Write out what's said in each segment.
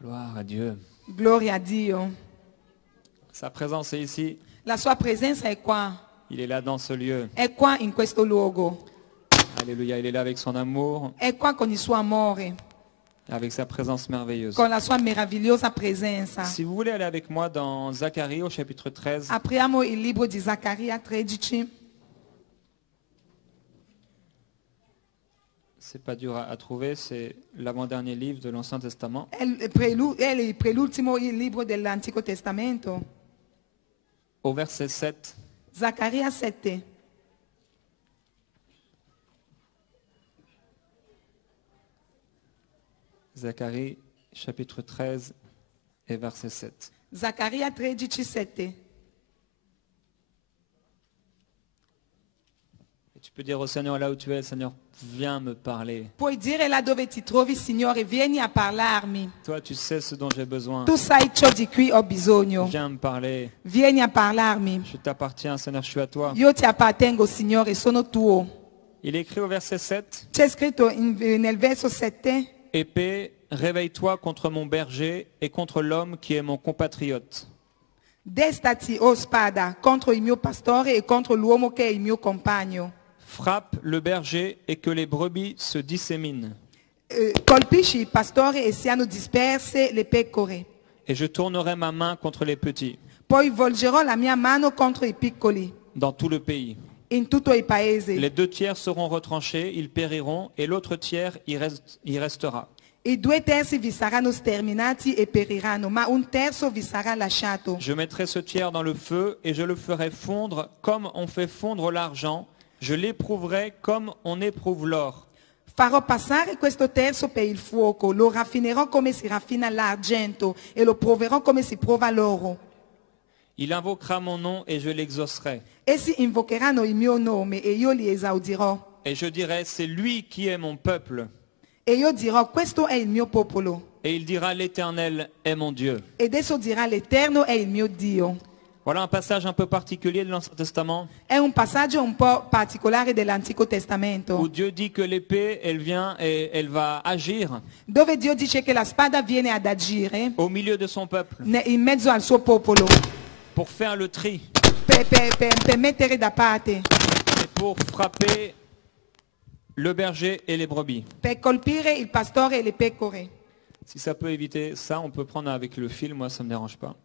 Gloire à Dieu. Gloria a Dio. Sa présence est ici. La sua presenza è qua. Il est là dans ce lieu. È qua in questo luogo. Alléluia. Il est là avec son amour, È qua con il suo amore, avec sa présence merveilleuse. con la sua meravigliosa presenza. Si vous voulez aller avec moi dans Zacharie au chapitre 13, Apriamo il libro di Zaccaria 13. c'est pas dur à trouver, c'est l'avant-dernier livre de l'Ancien Testament. È il prelultimo libro dell'Antico Testamento. Au verset 7, Zaccaria 7. Zacharie chapitre 13 et verset 7. Zaccaria 13, 7. Et tu peux dire au Seigneur là où tu es, Seigneur, viens me parler. Puoi dire là dove ti trovi, Signore, vieni a parlarmi. Toi, tu sais ce dont j'ai besoin. Tu sai ciò di cui ho bisogno. Viens me parler. Vieni a parlarmi. Je t'appartiens, Seigneur, je suis à toi. Io ti appartengo, Signore, sono tuo. Il est écrit au verset 7, C'è scritto nel verso 7: Épée, réveille-toi contre mon berger et contre l'homme qui est mon compatriote. Destati, o spada, contro il mio pastore e contro l'uomo che è il mio compagno. Frappe le berger et que les brebis se disséminent. Colpisci il pastore e siano disperse le pecore. Et je tournerai ma main contre les petits Poi volgerò la mia mano contro i piccoli dans tout le pays. in tutto il paese. Les 2 tiers seront retranchés, ils périront, et l'autre tiers y restera. I 2 terzi vi saranno sterminati e periranno, ma un terzo vi sarà lasciato. Je mettrai ce tiers dans le feu et je le ferai fondre comme on fait fondre l'argent. Je l'éprouverai comme on éprouve l'or. Farò passare questo terzo per il fuoco, lo raffinerò come si raffina l'argento e lo proverò come si prova l'oro. Il invoquera mon nom et je l'exaucerai. Essi invocheranno il mio nome e io li esaudirò. Et je dirai, c'est lui qui est mon peuple. E io dirò, questo è il mio popolo. Et il dira, l'Éternel est mon Dieu. Ed esso dirà, l'Eterno è il mio Dio. Voilà un passage un peu particulier de l'Ancien Testament È un passaggio un po' particolare dell'Antico où Testamento, Dieu dit que l'épée, elle vient et elle va agir dove Dio dice che la spada viene ad agire au milieu de son peuple in mezzo al suo popolo pour faire le tri per mettere da parte, et pour frapper le berger et les brebis. per colpire il pastore e le pecore. Si ça peut éviter ça, on peut prendre avec le fil, moi ça ne me dérange pas.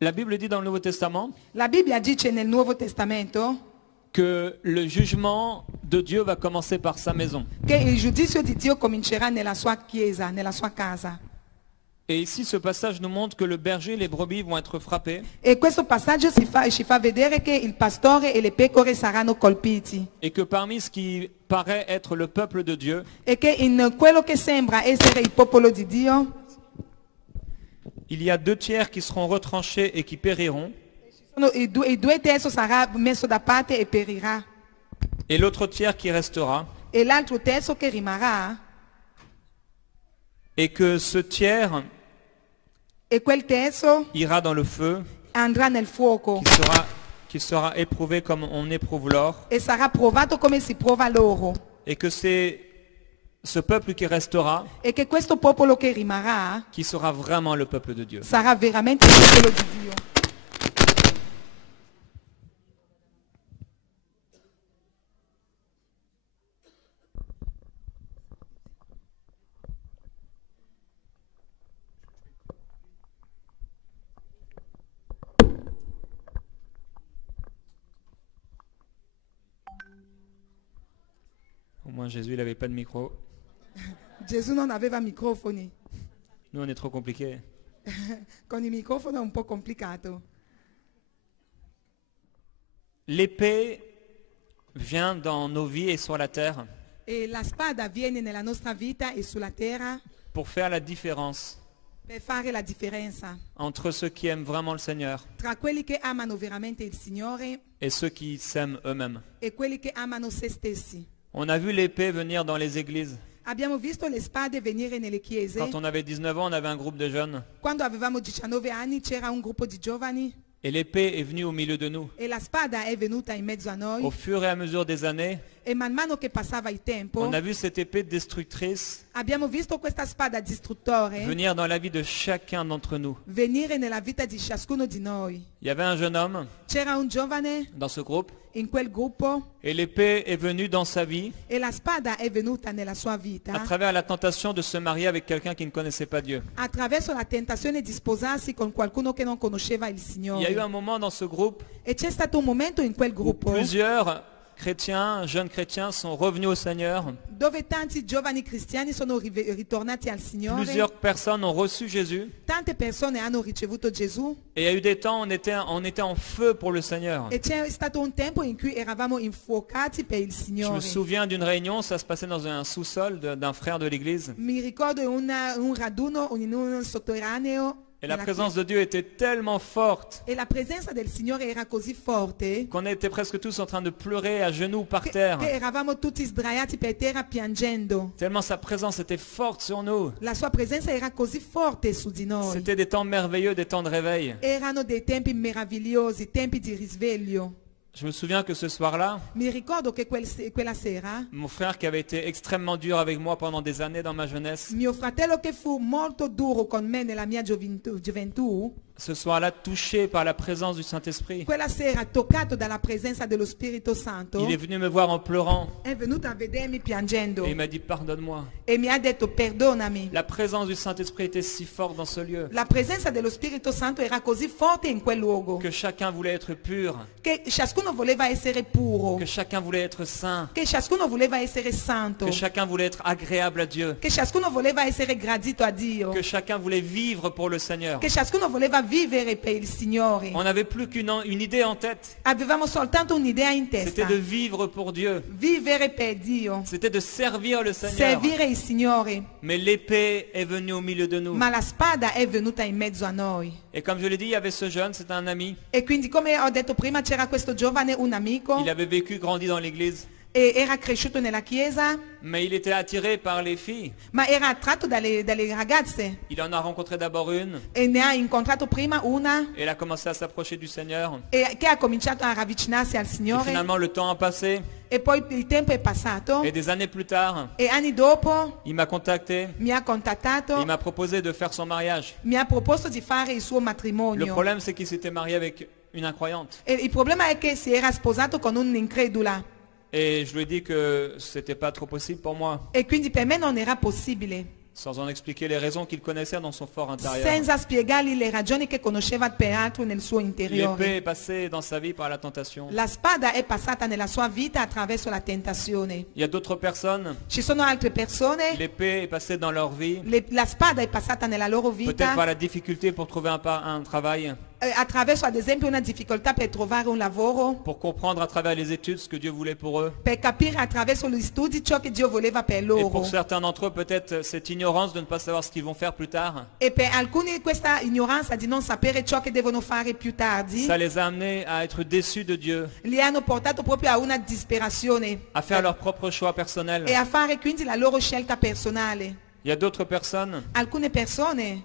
La Bible dit dans le Nouveau Testament La Bibbia dice nel Nuovo Testamento que le jugement de Dieu va commencer par sa maison. che il giudizio di Dio comincerà nella sua chiesa, nella sua casa. Et ici, ce passage nous montre que le berger et les brebis vont être frappés E questo passaggio ci fa vedere che il pastore e le pecore saranno colpiti et que parmi ce qui paraît être le peuple de Dieu, e che in quello che sembra essere il popolo di Dio il y a 2 tiers qui seront retranchés et qui périront, i 2 terzi sarà messo da parte e perirà, et l'autre tiers qui restera, e l'altro terzo che rimarrà, et que ce tiers e quel terzo ira dans le feu, andrà nel fuoco qui sera éprouvé comme on éprouve l'or, e sarà provato come si prova l'oro, et que c'est ce peuple qui restera e che questo popolo che rimarrà qui sera vraiment le peuple de Dieu. sarà veramente il popolo di Dio. Au moins Jésus, il n'avait pas de micro. Gesù non aveva microfoni. Nous, on est trop compliqués. Con il microfono è un po' complicato. L'épée vient dans nos vies et sur la terre E la spada viene nella nostra vita e sulla terra pour faire la différence per fare la differenza entre ceux qui aiment vraiment le Seigneur tra quelli che amano veramente il Signore et ceux qui s'aiment eux-mêmes. e quelli che amano se stessi. On a vu l'épée venir dans les églises. Abbiamo visto le spade venire nelle chiese. Quand on avait 19 ans, on avait un groupe de jeunes. Quando avevamo 19 anni c'era un gruppo di giovani Et l'épée est venue au milieu de nous. e la spada è venuta in mezzo a Au noi fur et à mesure des années, e E man mano che passava il tempo, on a vu cette épée destructrice abbiamo visto questa spada distruttore venir dans la vie de chacun d'entre nous. venire nella vita di ciascuno di noi. Il y avait un jeune homme C'era un giovane dans ce groupe in quel gruppo et l'épée est venue dans sa vie e la spada è venuta nella sua à vita travers la tentation de se marier avec quelqu'un qui ne connaissait pas Dieu. attraverso la tentazione di sposarsi con qualcuno che non conosceva il Il y a eu Signore. un moment dans ce groupe E c'è stato un momento in quel où gruppo plusieurs chrétiens, jeunes chrétiens, sont revenus au Seigneur. dove tanti giovani cristiani sono ritornati al Signore. Plusieurs personnes ont reçu Jésus. Tante persone hanno ricevuto Gesù Et il y a eu des temps où on était en feu pour le Seigneur. e c'è stato un tempo in cui eravamo infuocati per il Je me Signore. souviens d'une réunion, ça se passait dans un sous-sol d'un frère de l'église. Mi ricordo un raduno in un sotterraneo Et la nella présence chiesa. de Dieu était tellement forte E la presenza del Signore era così forte qu'on était presque tous en train de pleurer à genoux par terre. che eravamo tutti sdraiati per terra piangendo. Tellement sa présence était forte sur nous. La sua presenza era così forte su di noi. C'était des temps merveilleux, des temps de réveil. Erano dei tempi meravigliosi, tempi di risveglio. Je me souviens que ce soir-là, Mi ricordo che quella sera mon frère qui avait été extrêmement dur avec moi pendant des années dans ma jeunesse, mio fratello che fu molto duro con me nella mia gioventù, ce soir-là, touché par la présence du Saint-Esprit, quella sera toccato dalla presenza dello Spirito Santo, il est venu me voir en pleurant è venuto a vedermi piangendo et il m'a dit pardonne-moi. e mi ha detto perdonami. La présence du Saint-Esprit était si forte dans ce lieu La presenza dello Spirito Santo era così forte in quel luogo que chacun voulait être pur, che ciascuno voleva essere puro, que chacun voulait être saint, che ciascuno voleva essere santo, que chacun voulait être agréable à Dieu, che ciascuno voleva essere gradito a Dio, que chacun voulait vivre pour le Seigneur. che ciascuno voleva vivere per il Signore. On n'avait plus qu'une idée en tête, Avevamo soltanto un'idea in c'était testa: de vivre pour Dieu, vivere per Dio, c'était de servir le Seigneur. servire il Signore. Mais l'épée est venue au milieu de nous. Ma la spada è venuta in mezzo a noi. Et comme je l'ai dit, il y avait ce jeune, c'était un ami. E quindi, come ho detto prima, c'era questo giovane, un amico, Il avait vécu, grandi dans l'église, e era cresciuto nella chiesa, mais il était attiré par les filles. ma era attratto dalle ragazze. Il en a rencontré d'abord une, E ne ha incontrato prima una et il a commencé à s'approcher du Seigneur. che ha cominciato a ravvicinarsi al Et Signore. finalement, le temps a passé, E poi il tempo è passato et des années plus tard, e anni dopo il m'a contacté, mi ha et contattato, il m'a proposé de faire son mariage. mi ha proposto di fare il suo Le matrimonio. problème, c'est qu'il s'était marié avec une incroyante. E il problema è che si era sposato con un'incredula Et je lui ai dit que c'était pas trop possible pour moi, e quindi per me non era possibile, sans en expliquer les raisons qu'il connaissait dans son fort intérieur. senza spiegargli le ragioni che conosceva peraltro nel suo interiore. L'épée est passée dans sa vie par la tentation. La spada è passata nella sua vita attraverso la tentazione. Il y a d'autres personnes, Ci sono altre persone, l'épée est passée dans leur vie, la spada è passata nella loro peut-être vita par la difficulté pour trouver un travail, attraverso ad esempio una difficoltà per trovare un lavoro, pour comprendre à travers les études ce que Dieu voulait pour eux. per capire attraverso gli studi ciò che Dio voleva per Et loro. pour certains d'entre eux, peut-être cette ignorance de ne pas savoir ce qu'ils vont faire plus tard, E per alcuni questa ignoranza di non sapere ciò che devono fare più tardi ça les a amenés à être déçus de Dieu, li hanno portato proprio a una disperazione à faire leur propre choix personnel. e a fare quindi la loro scelta personale. Il y a d'autres personnes, Alcune persone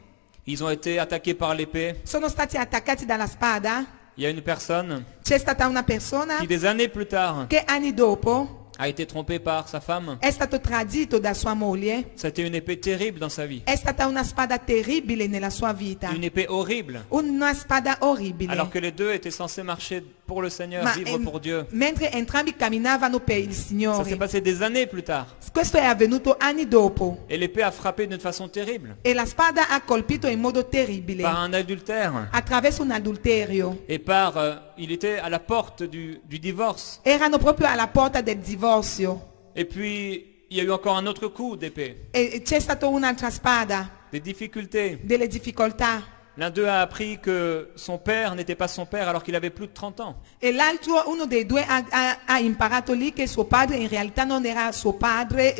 ils ont été attaqués par l'épée. sono stati attaccati dalla spada. Il y a une personne C'è stata una persona qui, des années plus tard, che anni dopo a été trompée par sa femme. è stato tradito da sua moglie. C'était une épée terrible dans sa vie. È stata una spada terribile nella sua vita, Une épée horrible. una spada orribile. Alors que les deux étaient censés marcher pour le Seigneur, Ma vivre pour Dieu. mentre entrambi camminavano per il Ça s'est Signore. passé des années plus tard. Questo è avvenuto anni dopo Et l'épée a frappé d'une façon terrible. e la spada ha colpito in modo terribile Par un adultère. attraverso un adulterio. Et par... il était à la porte du divorce. Erano proprio alla porta del divorzio Et puis, il y a eu encore un autre coup d'épée. e c'è stata un'altra spada, Des difficultés. delle difficoltà. L'un d'eux a appris que son père n'était pas son père alors qu'il avait plus de 30 ans. E l'altro, uno dei due, ha imparato lì che suo padre in realtà non era suo padre,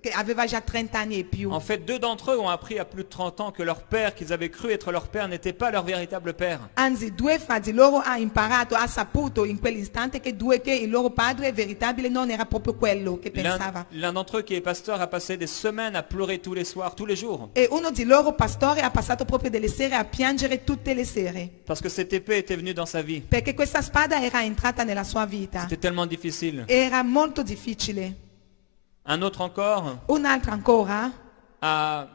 che aveva già 30 anni e più. En fait, deux d'entre eux ont appris à plus de 30 ans que leur père, qu'ils avaient cru être leur père, n'était pas leur véritable père. Anzi, due fra di loro ha saputo in quell'istante che il loro padre veritabile non era proprio quello che pensava. L'un d'entre eux qui est pasteur a passé des semaines à pleurer tous les soirs, tous les jours. E uno di loro, pastore, ha passato proprio delle sere a piangere tutte le sere. Parce que cette épée était venue dans sa vie. Perché questa spada era entrata nella sua vita. C'était tellement difficile. Era molto difficile. Un autre encore Un'altra ancora a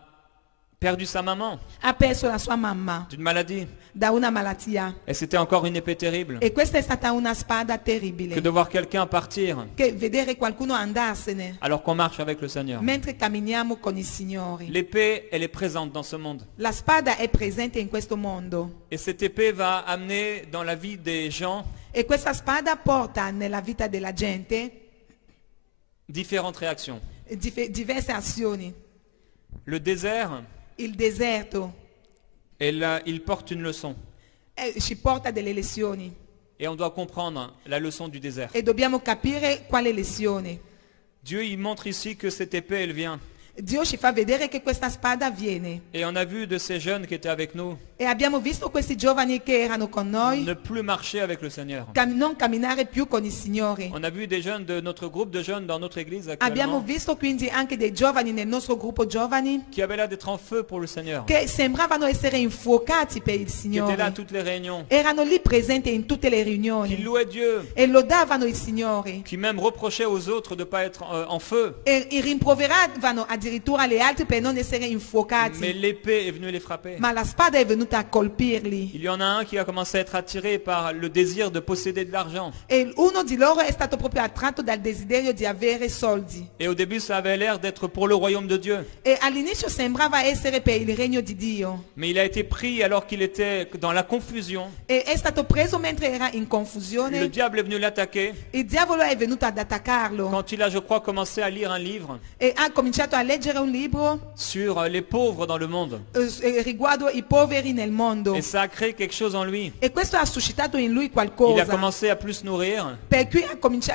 perdu sa maman ha perso la sua mamma d'une maladie. da una malattia. Et c'était encore une épée terrible. E questa è stata una spada Que terribile. de voir quelqu'un partir Che vedere qualcuno andarsene alors qu'on marche avec le Seigneur. mentre camminiamo con il Signore. L'épée, elle est présente dans ce monde. La spada è presente in questo mondo. Et cette épée va amener dans la vie des gens E questa spada porta nella vita della gente différentes réactions. diverse azioni. Le désert, Il deserto il porte une leçon. ci porta delle lezioni Et on doit comprendre la leçon du désert. e dobbiamo capire quale lezione. Dieu, il montre ici que cette épée, elle vient. Dio ci fa vedere che questa spada viene. Et on a vu de ces jeunes qui étaient avec nous E abbiamo visto questi giovani che erano con noi ne plus marcher avec le Seigneur. non camminare più con il Signore. On a vu des jeunes de notre groupe de jeunes dans notre église Abbiamo actuellement visto quindi anche dei giovani nel nostro gruppo giovani qui avaient l'air d'être en feu pour le Seigneur, che sembravano essere infuocati per il qui étaient là à Signore. toutes les réunions, Erano lì presenti in tutte le qui riunioni louaient Dieu, e lodavano il Signore qui même reprochaient aux autres de ne pas être en feu. e rimproveravano addirittura gli altri per non essere Mais infuocati. l'épée est venue les frapper. Ma la spada è venuta a colpirli. Il y en a un qui a commencé à être attiré par le désir de posséder de l'argent. E uno di loro è stato proprio attratto dal desiderio di avere soldi. Et au début, ça avait l'air d'être pour le royaume de Dieu. E all'inizio sembrava essere per il regno di Dio. Mais il a été pris alors qu'il était dans la confusion. E è stato preso mentre era in Le confusione. diable est venu l'attaquer Il diavolo è venuto ad attaccarlo quand il a, je crois, commencé à lire un livre e ha cominciato a leggere un libro sur les pauvres dans le monde. riguardo i poveri nel mondo. Et ça a créé quelque chose en lui. E questo ha suscitato in lui Il a qualcosa. commencé à plus nourrir, Per cui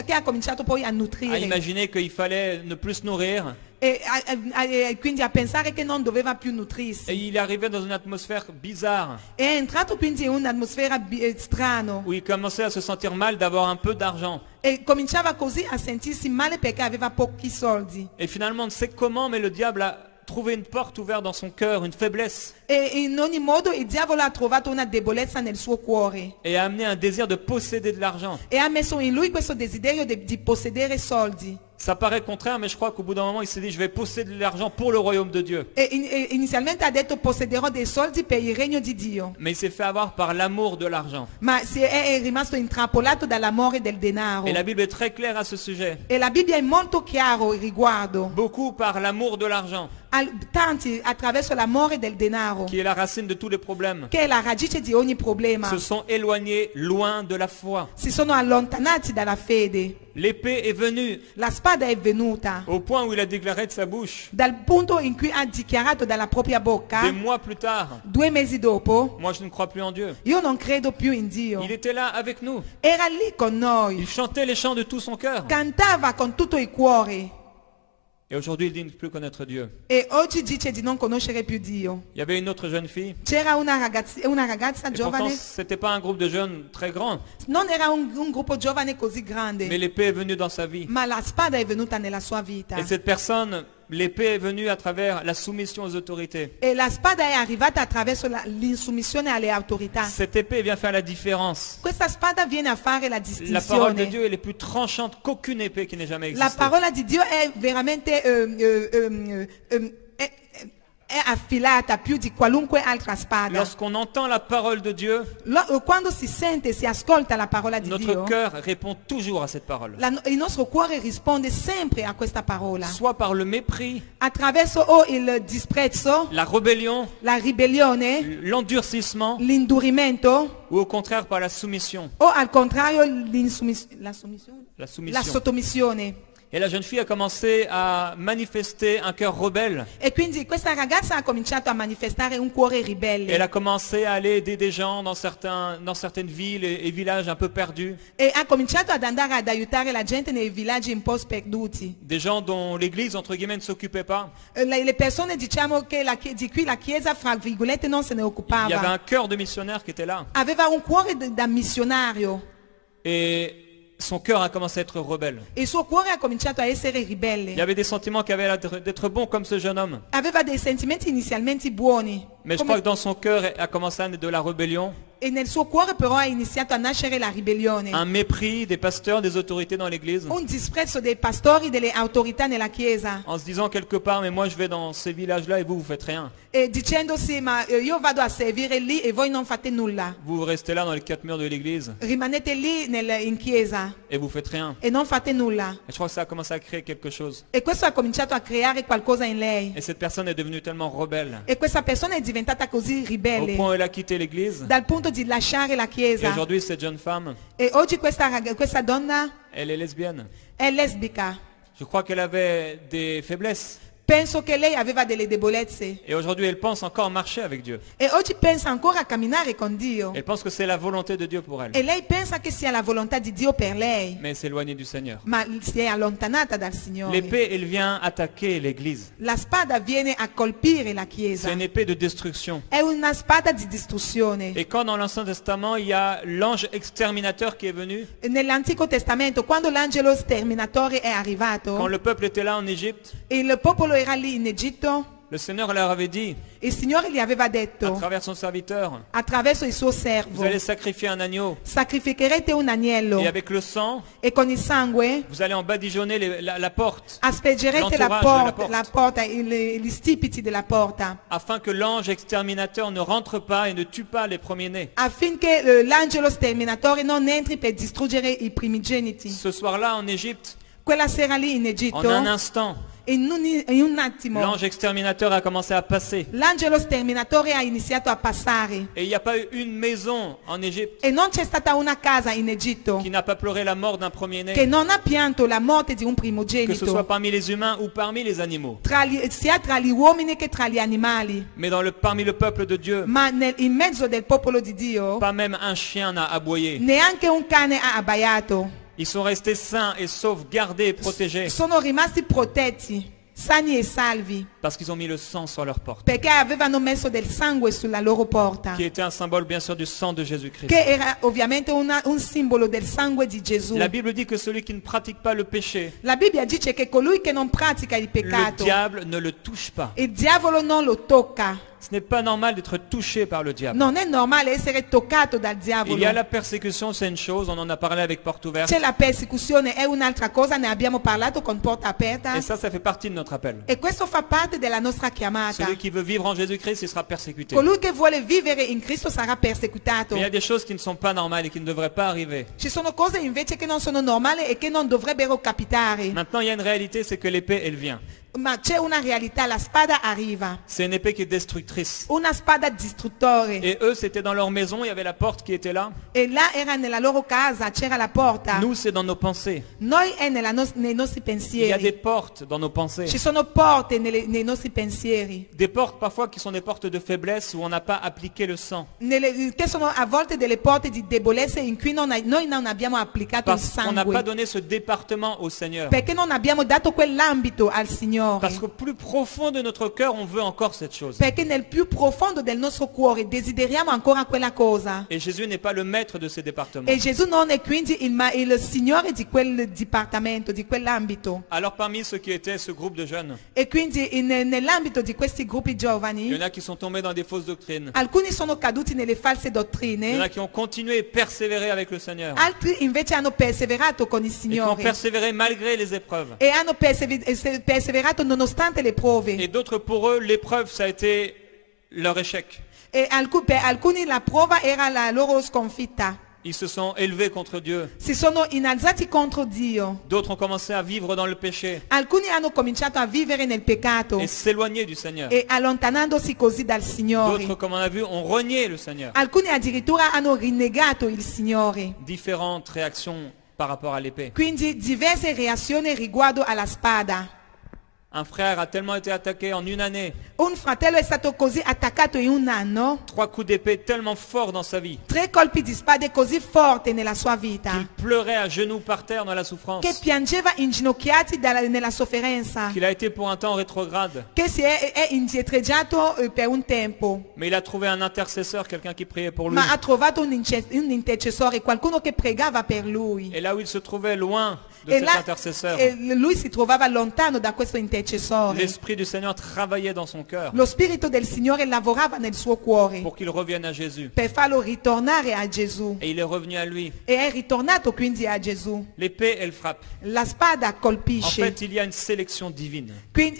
che ha cominciato poi a à nutrire. imaginer qu'il fallait ne plus nourrir. E quindi a pensare che non doveva più Et nutrirsi. il est arrivé dans une atmosphère bizarre È entrato quindi in un'atmosfera strana. où il commençait à se sentir mal d'avoir un peu d'argent. E cominciava così a sentirsi male perché aveva pochi soldi. Et finalement, on ne sait comment, mais le diable a trouvé une porte ouverte dans son cœur, une faiblesse, E in ogni modo il diavolo ha trovato una debolezza nel suo cuore. et a amené un désir de posséder de l'argent. E ha messo in lui questo desiderio di possedere soldi. Ça paraît contraire, mais je crois qu'au bout d'un moment, il s'est dit, je vais posséder de l'argent pour le royaume de Dieu. E inizialmente ha detto possederò dei soldi per il regno di Dio. Mais il s'est fait avoir par l'amour de l'argent. Ma è rimasto intrappolato dall'amore del denaro. Et la Bible est très claire à ce sujet. E la Bibbia è molto chiara al riguardo. Beaucoup par l'amour de l'argent, Tanti attraverso l'amore del denaro, qui est la racine de tous les problèmes, che è la radice di ogni problema, se sont éloignés loin de la foi. si sono allontanati dalla fede. L'épée est venue La spada è venuta au point où il a déclaré de sa bouche, dal punto in cui ha dichiarato dalla propria bocca, des mois plus tard, 2 mesi dopo, moi je ne crois plus en Dieu. io non credo più in Dio. Il était là avec nous. Era lì con Il noi, chantait les chants de tout son cœur. cantava con tutto il cuore Et aujourd'hui, il dit ne plus connaître Dieu. e oggi dice di non conoscere più Dio. Il y avait une autre jeune fille. C'era una ragazza Et pourtant, giovane, ce n'était pas un groupe de jeunes très grand. non era un gruppo giovane così Mais grande, l'épée est venue dans sa vie. ma la spada è venuta nella sua vita. Et cette personne, l'épée est venue à travers la soumission aux autorités. E la spada è arrivata attraverso l'insoumissione alle autorità. Cette épée vient faire la différence. Questa spada viene a fare la La parole de distinzione. Dieu elle est plus tranchante qu'aucune épée qui n'ait jamais La existé. parola di Dio è veramente è affilata più di qualunque altra spada. Lorsqu'on entend la parole de Dieu, Quando si sente, si ascolta la parola di notre Dio, cœur répond toujours à cette parole. il nostro cuore risponde sempre a questa parola. Soit par le mépris, Attraverso o il disprezzo, la rébellion, la ribellione, l'endurcissement, l'indurimento ou au contraire par la soumission. o al contrario la La soumission. sottomissione. Et la jeune fille a commencé à manifester un cœur rebelle. E quindi questa ragazza ha cominciato a manifestare un cuore ribelle. Elle a commencé à aller aider des gens dans certaines villes et villages un peu perdus. E ha cominciato ad andare ad aiutare la gente nei villaggi un po' sperduti. Des gens dont l'église, entre guillemets, ne s'occupait pas. Le persone, diciamo che di cui la chiesa, fra virgolette, non se ne Il y avait occupava. un cœur de missionnaire qui était là. Aveva un cuore da missionario. Et son cœur a commencé à être rebelle. E il suo cuore ha cominciato a essere Il y ribelle. avait des sentiments qui avaient l'air d'être bons comme ce jeune homme. Aveva dei sentimenti inizialmente buoni. Mais je crois que dans son cœur a commencé à naître de la rébellion, E nel suo cuore però ha iniziato a nascere la ribellione. un mépris des pasteurs, des autorités dans l'église, Un disprezzo dei pastori, delle autorità nella chiesa. en se disant quelque part, mais moi je vais dans ces villages-là et vous, vous faites rien. E dicendosi, ma io vado a servire lì e voi non fate nulla. Vous restez là dans les quatre murs de l'église Rimanete lì in chiesa et vous faites rien. e non fate nulla. Et je crois que ça a commencé à créer quelque chose. E questo ha cominciato a creare qualcosa in lei. Et cette personne est devenue tellement rebelle, E questa persona è diventata così au ribelle, point où elle a quitté l'église. dal punto di lasciare la Et chiesa. aujourd'hui, cette jeune femme, E oggi questa donna elle est lesbienne. è lesbica. Je crois qu'elle avait des faiblesses. Penso che lei aveva delle debolezze. Et aujourd'hui, elle pense encore marcher avec Dieu. E oggi pensa ancora a camminare con Dio. Elle pense que c'est la volonté de Dieu pour elle. E lei pensa che sia la volontà di Dio per lei. Mais elle s'est éloignée du Seigneur. Ma si è allontanata dal Signore. L'épée, elle vient attaquer l'église. La spada viene a colpire la C'est chiesa. une épée de destruction. È una spada di distruzione. Et quand dans l'Ancien Testament, il y a l'ange exterminateur qui est venu, Nell'Antico Testamento, quando l'angelo sterminatore è quand arrivato, le peuple était là en Égypte, il popolo era lì in Egitto, le Seigneur leur avait dit, il Signore gli aveva à detto, travers son serviteur, attraverso il suo vous servo, allez sacrifier un agneau, sacrificherete un agnello et avec le sang, e con il sangue vous allez en badigeonner la porte, aspergerete la L'entourage la porta, gli stipiti della porta, afin que l'ange exterminateur ne rentre pas et ne tue pas les premiers-nés. affinché l'angelo sterminatore non entri per distruggere i primigeniti. Ce soir-là, en Égypte, Quella sera lì in en Egitto, un instant, in un attimo, l'ange exterminateur a commencé à passer. l'angelo sterminatore ha iniziato a passare. Et il n'y a pas eu une maison en Égypte E non c'è stata una casa in Egitto qui n'a pas pleuré la mort d'un che premier-né, non ha pianto la morte di un que ce soit primogenito, parmi les humains ou parmi les animaux. sia tra gli uomini che tra gli animali. Mais parmi le peuple de Dieu, Ma in mezzo del popolo di Dio, pas même un chien n'a aboyé. neanche un cane ha abbaiato. Ils sont restés sains et saufs, gardés et protégés, Sono rimasti protetti, sani e salvi, parce qu'ils ont mis le sang sur leur porte, perché avevano messo del sangue sulla loro porta, qui était un symbole bien sûr du sang de Jésus-Christ. che era ovviamente un simbolo del sangue di Gesù. La Bible dit que celui qui ne pratique pas le péché, La Bibbia dice che colui che non pratica il le peccato, diable ne le touche pas. il diavolo non lo tocca. Ce n'est pas normal d'être touché par le diable. Non è normale essere toccato dal Il diavolo. y a la persécution, c'est une chose, on en a parlé avec Porte Ouverte. C'è la persecuzione, è un'altra cosa, ne abbiamo parlato con Porta Aperta. Et ça fait partie de notre appel. E questo fa parte della nostra chiamata. Celui qui veut vivre en Jésus-Christ, il sera persécuté. Colui che vuole vivere in Cristo sarà perseguitato. Mais il y a des choses qui ne sont pas normales et qui ne devraient pas arriver. Ci sono cose invece che non sono normali e che non dovrebbero capitare. Maintenant, il y a une réalité, c'est que l'épée, elle vient. Ma c'è una realtà, la spada arriva. C'est une épée qui est destructrice. Una spada distruttore. Et eux, c'était dans leur maison, il y avait la porte qui était là. E là era nella loro casa, c'era la porta. Nous, c'est dans nos pensées. Noi è nei nostri Il y a pensieri. des portes dans nos pensées. Ci sono porte nei nostri pensieri. Des portes parfois qui sont des portes de faiblesse où on n'a pas appliqué le sang. Che sono a volte delle porte di debolezza in cui noi non abbiamo applicato il Parce qu'on n'a pas sangue. donné ce département au Seigneur. Perché non abbiamo dato quell'ambito al Signore. Parce qu'au plus profond de notre cœur, on veut encore cette chose. Perché nel più profondo del nostro cuore desideriamo ancora quella cosa. Et Jésus n'est pas le maître de ces départements. E Gesù non è quindi il Signore di quel dipartimento, di quell'ambito. Alors parmi ceux qui étaient ce groupe de jeunes, E quindi nell'ambito di questi gruppi il y giovani, en a qui sont tombés dans des fausses doctrines. alcuni sono caduti nelle false Il y en a dottrine, qui ont continué et persévéré avec le Seigneur. altri invece hanno perseverato con il Et qui ont Signore. persévéré malgré les épreuves. E hanno perseverato nonostante le prove. Et d'autres, pour eux, l'épreuve, ça a été leur échec. E per alcuni la prova era la loro sconfitta. Ils se sont élevés contre Dieu. Si sono innalzati contro Dio. D'autres ont commencé à vivre dans le péché Alcuni hanno cominciato a vivere nel peccato et s'éloigner du Seigneur. e allontanandosi così dal Signore. D'autres, comme on a vu, ont renié le Seigneur. Alcuni addirittura hanno rinnegato il Signore. Différentes réactions par rapport à l'épée. Quindi diverse reazioni riguardo alla spada. Un frère a tellement été attaqué en une année, Un fratello è stato così attaccato in un anno, 3 coups d'épée tellement forts dans sa vie, 3 colpi di spade così forti nella sua vita, qu'il pleurait à genoux par terre dans la souffrance, che piangeva inginocchiati nella sofferenza, qu'il a été pour un temps rétrograde. che è indietreggiato per un tempo, Mais il a trouvé un intercesseur, quelqu'un qui priait pour lui. ma ha trovato un intercessore, qualcuno che pregava per lui. Et là où il se trouvait loin, de cet intercesseur. e lui si trovava lontano da questo intercessore. L'Esprit du Seigneur travaillait dans son cœur Lo Spirito del Signore lavorava nel suo cuore pour qu'il revienne à Jésus. per farlo ritornare a Gesù. Et il est revenu à lui. E è ritornato quindi a Gesù. L'épée, elle frappe. La spada En colpisce. fait, il y a une sélection divine Quindi,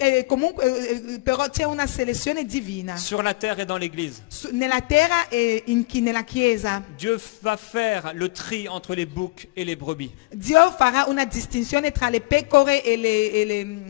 però c'è una selezione divina. sur la terre et dans l'Église. Nella terra e nella Chiesa. Dieu va faire le tri entre les boucs et les brebis. Dio farà una distinzione tra le pecore e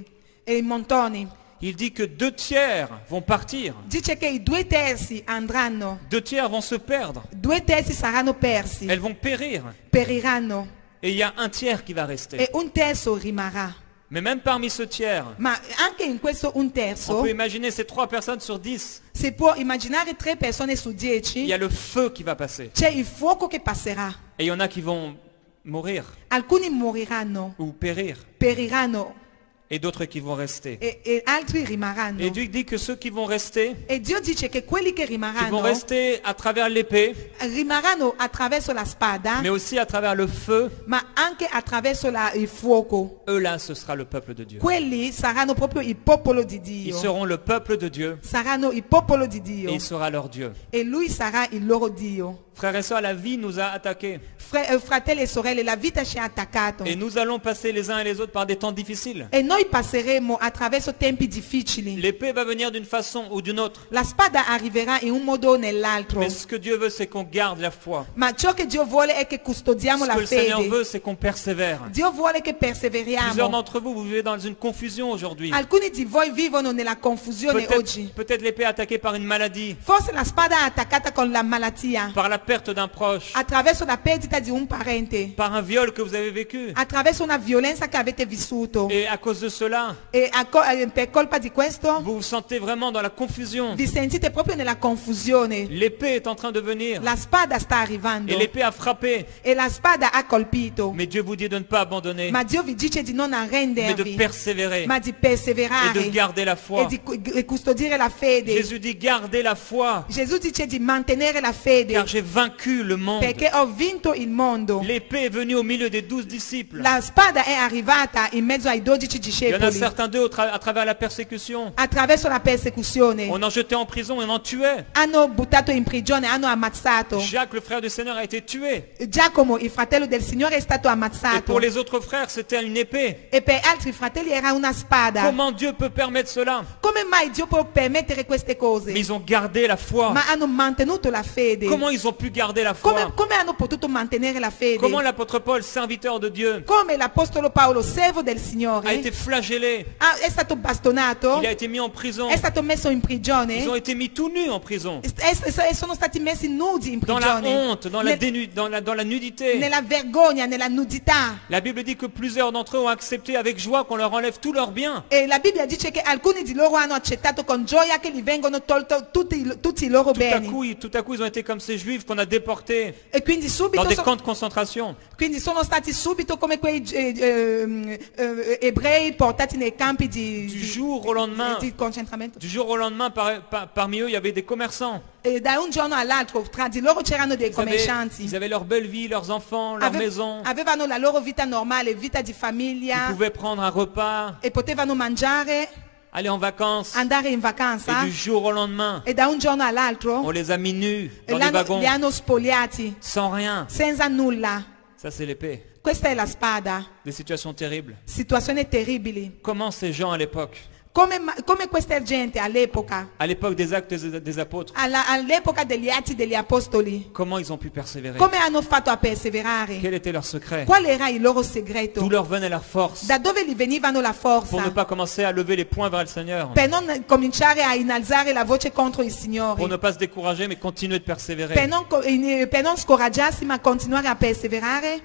i montoni. Il dit que 2 tiers vont partir. Dice che i 2/3 andranno, 2 tiers vont se perdre. 2/3 saranno persi, Elles vont périr. periranno Et il y a 1 tiers qui va rester. e 1/3 rimarrà. Mais même parmi ce tiers, Ma anche in questo on 1/3 peut imaginer ces 3 personnes sur 10. si può immaginare 3 persone su Il 10, y a le feu qui va passer. c'è il fuoco che passerà. Et il y en a qui vont mourir Alcuni moriranno, ou périr. periranno Et d'autres qui vont rester. e altri rimarranno. Et Dieu dit que ceux qui vont rester, E Dio dice che quelli che qui vont rimarranno rester à travers l'épée, rimarranno attraverso la spada, mais aussi à travers le feu, ma anche attraverso il fuoco. eux là, ce sera le peuple de Dieu. Quelli saranno proprio il popolo di Ils Dio. seront le peuple de Dieu Saranno il popolo di et Dio il sera leur Dieu. e lui sarà il loro Dio. Frères et sœurs, la vie nous a attaqués. Fratelli e sorelle, la vita ci ha attaccato Et nous allons passer les uns et les autres par des temps difficiles. e noi passeremo attraverso tempi difficili. L'épée va venir d'une façon ou d'une autre. La spada arriverà in un modo o nell'altro, Mais ce que Dieu veut, c'est qu'on garde la foi. ma ciò che Dio vuole è che custodiamo Ce la que le Seigneur fede. veut, c'est qu'on persévère. Dio vuole che Plusieurs perseveriamo. d'entre vous, vous vivez dans une confusion aujourd'hui. Alcuni di voi vivono nella confusione oggi. Peut-être l'épée attaquée par une maladie, Forse la spada è attaccata con la malattia, par la perte d'un proche, attraverso la perdita di un parente, par un viol que vous avez vécu. attraverso una violenza che avete vissuto. Et à cause de cela, E per colpa di questo vous vous sentez vraiment dans la confusion. vi sentite proprio nella confusione. L'épée est en train de venir. La spada sta arrivando Et l'épée a frappé. e la spada ha colpito. Mais Dieu vous dit de ne pas abandonner, Ma Dio vi dice di non mais de arrendervi, persévérer ma di et de perseverare garder la e foi. di custodire la fede. Jésus dit gardez la foi, Gesù dice di mantenere la fede car j'ai vaincu le monde. perché ho vinto il mondo. L'épée est venue au milieu des 12 disciples. La spada è arrivata in mezzo ai 12 Il y en a discepoli certains d'eux à travers la persécution. attraverso la persecuzione. On en jetait en prison et on en tuait. Hanno buttato in prigione, hanno ammazzato. Jacques, le frère du Seigneur, a été tué. Giacomo, il fratello del Signore, è stato Et ammazzato. pour les autres frères, c'était une épée. E per altri fratelli era una spada. Comment Dieu peut permettre cela? Come mai Dio può permettere queste cose? Mais ils ont gardé la foi. Ma hanno mantenuto la fede. Comment ils ont pu garder la foi? Come hanno potuto mantenere la fede? Comment l'apôtre Paul, serviteur de Dieu, Come l'apostolo Paolo, servo del a Signore, été flagellé? è stato bastonato, Il a été mis en prison. è stato messo in prigione, Ils ont été mis tout nus en prison. e sono stati messi nudi in Dans la prigione. honte, dans la nudité. Nella vergogna, nella nudità. La Bible dit que plusieurs d'entre eux ont accepté avec joie qu'on leur enlève tous leurs biens. E la Bibbia dice che alcuni di loro hanno accettato con gioia che gli vengono tolto tutti i loro Tout à beni. coup, ils ont été comme ces juifs qu'on a déportés E quindi dans des subito, camps de concentration. quindi sono stati subito come quei ebrei portati nei campi Du jour au lendemain, di concentramento. parmi eux, il y avait des commerçants. E da un giorno all'altro tra di loro c'erano dei commercianti. Ils avaient leur belle vie, leurs enfants, leur maison. Avevano la loro vita normale, vita di Ils famiglia, pouvaient prendre un repas, e potevano mangiare, aller en vacances. andare in Et vacanza. du jour au lendemain, E da un giorno all'altro on les a mis nus dans les wagons, li hanno spogliati sans rien. senza nulla. Ça, c'est l'épée. Questa è la spada. Des situations terribles. Situazioni terribili. Comment ces gens à l'époque, Come questa gente all'epoca, à l'époque des actes des apôtres, all'epoca degli atti degli apostoli, comment ils ont pu persévérer? come hanno fatto a perseverare? Quel était leur secret? Qual era il loro segreto? D'où leur venait la force Da dove gli venivano la pour forza? ne pas commencer à lever les poings vers le Seigneur, Per non cominciare a innalzare la voce contro il pour Signore, ne pas se décourager mais continuer de per persévérer. non scoraggiarsi ma continuare a perseverare.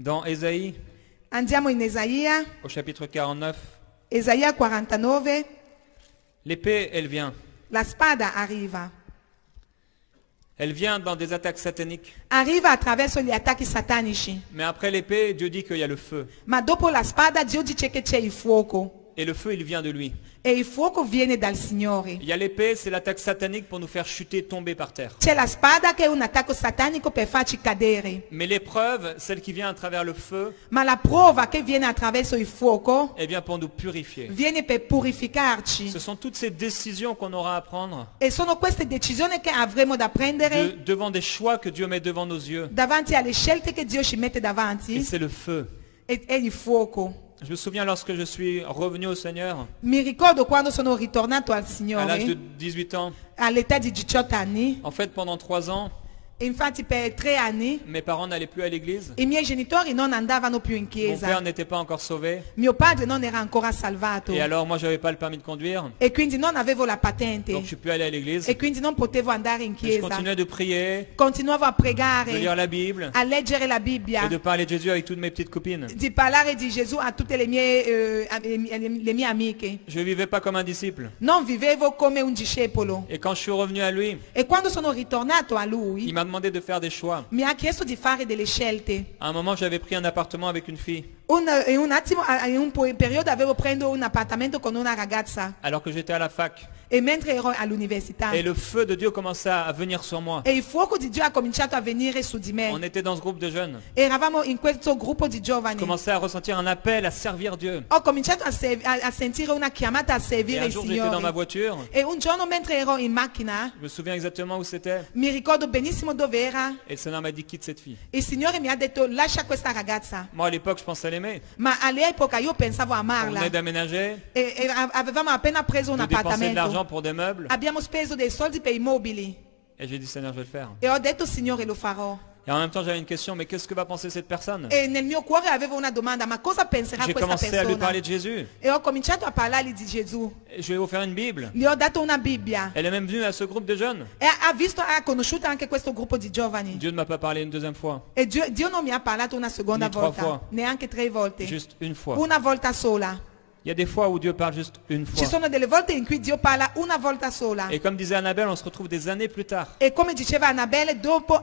Dans Ésaïe, Andiamo in Esaia, au chapitre 49, Esaia 49, l'épée, elle vient. la spada arriva. Elle vient dans des attaques sataniques. Arriva attraverso gli attacchi satanici, Mais après l'épée, Dieu dit qu'il y a le feu. ma dopo la spada Dio dice che c'è il fuoco. Et le feu, il vient de lui. E il fuoco viene dal Signore. Il y a l'épée, c'est l'attaque satanique pour nous faire chuter, tomber par terre. C'è la spada che è un attacco satanico per farci cadere. Mais l'épreuve, celle qui vient à travers le feu, Ma la prova che viene attraverso il fuoco elle vient pour nous purifier. viene per purificarci. Ce sont toutes ces décisions qu'on aura à prendre E sono queste decisioni che avremo da prendere devant des choix que Dieu met devant nos yeux. davanti alle scelte che Dio ci mette Et davanti. c'est le feu. È il fuoco. Je me souviens lorsque je suis revenu au Seigneur, Mi ricordo quando sono ritornato al à l'âge de Signore, 18 ans. all'età di 18 anni. En fait, pendant 3 ans, Infatti per 3 anni mes parents n'allaient plus à l'église. i miei genitori non andavano più in Mon chiesa. père n'était pas encore sauvé. Mio padre non era ancora salvato. Et alors, moi, j'avais pas le permis de conduire. E quindi non avevo la patente. Donc, je suis plus allé à l'église. E quindi non potevo andare in Mais je chiesa. continuais de prier, Continuavo a de pregare, lire la Bible a leggere la Bibbia, et de parler de Jésus avec toutes mes petites copines. di parlare di Gesù a tutte le mie amiche. Je vivais pas comme un disciple. Non vivevo come un discepolo. Et quand je suis revenu à lui, E quando sono ritornato a il lui, m'a demandé de faire des choix. mi ha chiesto di fare delle scelte. À un moment, j'avais pris un appartement avec une fille, In un attimo, in un periodo avevo preso un appartamento con una ragazza alors que j'étais à la fac. e mentre ero all'università. Et le feu de Dieu commençait à venir sur moi. E il fuoco di Dio ha cominciato a venire su di On me. était dans ce groupe de jeunes. Eravamo in questo gruppo di Je giovani. commençais à ressentir un appel à servir Dieu. Ho cominciato a sentire una chiamata a Et servire un il jour, j'étais dans ma Signore. voiture. E un giorno mentre ero in macchina, Je me souviens exactement où c'était. mi ricordo benissimo dove era, Et le Seigneur m'a dit, quitte cette fille. il Signore mi ha detto lascia questa ragazza. Moi, à l'époque, je pensais l'aimer. Ma all'epoca io pensavo On amarla. venait d'aménager, E avevamo appena preso un de dépenser de appartamento. l'argent pour des meubles. Abbiamo speso dei soldi per i mobili. Et j'ai dit, Seigneur, je vais le faire. E ho detto Signore lo farò. Et en même temps, j'avais une question, mais qu'est-ce que va penser cette personne? E nel mio cuore avevo una domanda, ma cosa penserà J'ai questa commencé à lui persona? parler de Jésus. E ho cominciato a parlargli di Gesù. Et je lui ai offert une Bible. Gli ho dato una Bibbia. Elle est même venue à ce groupe de jeunes. E ha conosciuto anche questo gruppo di giovani. Dieu ne m'a pas parlé une deuxième fois, E Dio non mi ha parlato una seconda Ni 3 volta, fois. neanche 3 volte. juste une fois. Una volta sola. Il y a des fois où Dieu parle juste une Ci fois. sono delle volte in cui Dio parla una volta sola. Et comme disait Annabelle, on se retrouve des années plus tard. E come diceva Annabelle,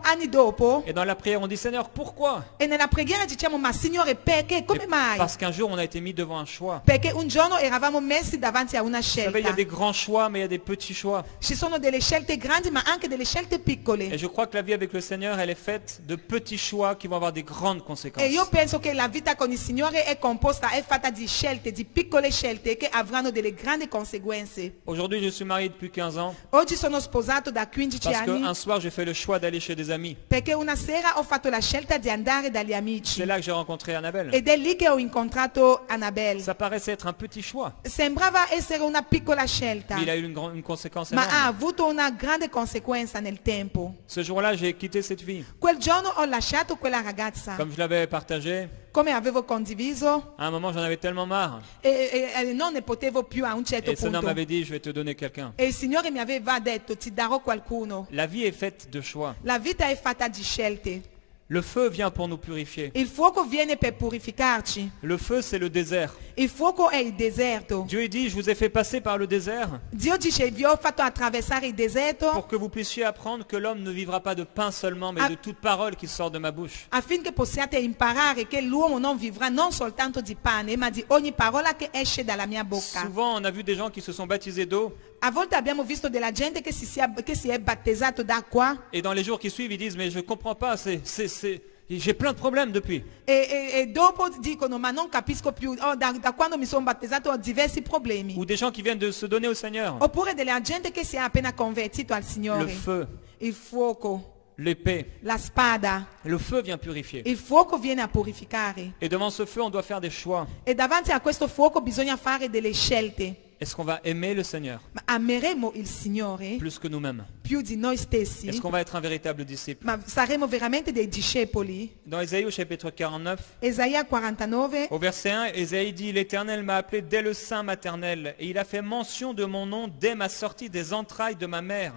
anni dopo, Et dans la prière, on dit, Seigneur, pourquoi? e nella preghiera diciamo, ma Signore, perché? Come Et mai? parce qu'un jour, on a été mis devant un choix. Perché un giorno eravamo messi davanti a una Vous savez, il y scelta. a des grands choix, mais il y a des petits choix. Ci sono delle scelte grandi, ma anche delle scelte Et piccole. je crois que la vie avec le Seigneur, elle est faite de petits choix qui vont avoir des grandes conséquences. E io penso che la vita con il Signore è composta, è fatta di scelte, di piccole scelte che avranno delle grandi conseguenze. Aujourd'hui, je suis marié depuis 15 ans Oggi sono sposato da 15 parce anni qu'un soir, j'ai fait le choix d'aller chez des amis. perché una sera ho fatto la scelta di andare dagli amici. C'est là que j'ai rencontré Annabelle. Ed è lì che ho incontrato Annabelle. Ça paraissait être un petit choix, Sembrava essere una piccola scelta, mais il a eu une conséquence ma ha énorme. avuto una grande conseguenza nel tempo. Ce jour-là, j'ai quitté cette fille. Quel giorno ho lasciato quella ragazza, Comme je l'avais partagé, come avevo condiviso, à un moment, j'en avais tellement marre. e non ne potevo più a un certo Et le Seigneur punto. m'avait dit, je vais te donner quelqu'un. E il Signore mi aveva detto, ti darò qualcuno. La vie est faite de choix. La vita è fatta di scelte. Le feu vient pour nous purifier. Il fuoco viene per purificarci. Le feu, c'est le désert. Il fuoco è il deserto. Dieu dit, je vous ai fait passer par le désert Dio dice, vi ho fatto attraversare il deserto pour que vous puissiez apprendre que l'homme ne vivra pas de pain seulement, mais de toute parole qui sort de ma bouche. affinché possiate imparare che l'uomo non vivrà non soltanto di pane, ma di ogni parola che esce dalla mia bocca. Souvent, on a vu des gens qui se sont baptisés d'eau, A volte abbiamo visto della gente che si è battezzato d'acqua et dans les jours qui suivent, ils disent, mais je ne comprends pas, j'ai plein de problèmes depuis. e dopo dicono, ma non capisco più, da quando mi sono battezzato ho diversi problemi. Ou des gens qui viennent de se donner au Seigneur. Oppure della gente che si è appena convertito al Le Signore. feu, Il fuoco, l'épée, la spada, le feu vient purifier. il fuoco viene a purificare. Et devant ce feu, on doit faire des choix. E davanti a questo fuoco bisogna fare delle scelte. Est-ce qu'on va aimer le Seigneur Ma ameremo il Signore plus que nous-mêmes? più di noi stessi? Est-ce qu'on va être un véritable disciple? Ma saremo veramente dei discepoli? Dans Ésaïe au chapitre 49, Esaia 49, au verset 1, Ésaïe dit, l'Éternel m'a appelé dès le sein maternel, et il a fait mention de mon nom dès ma sortie des entrailles de ma mère.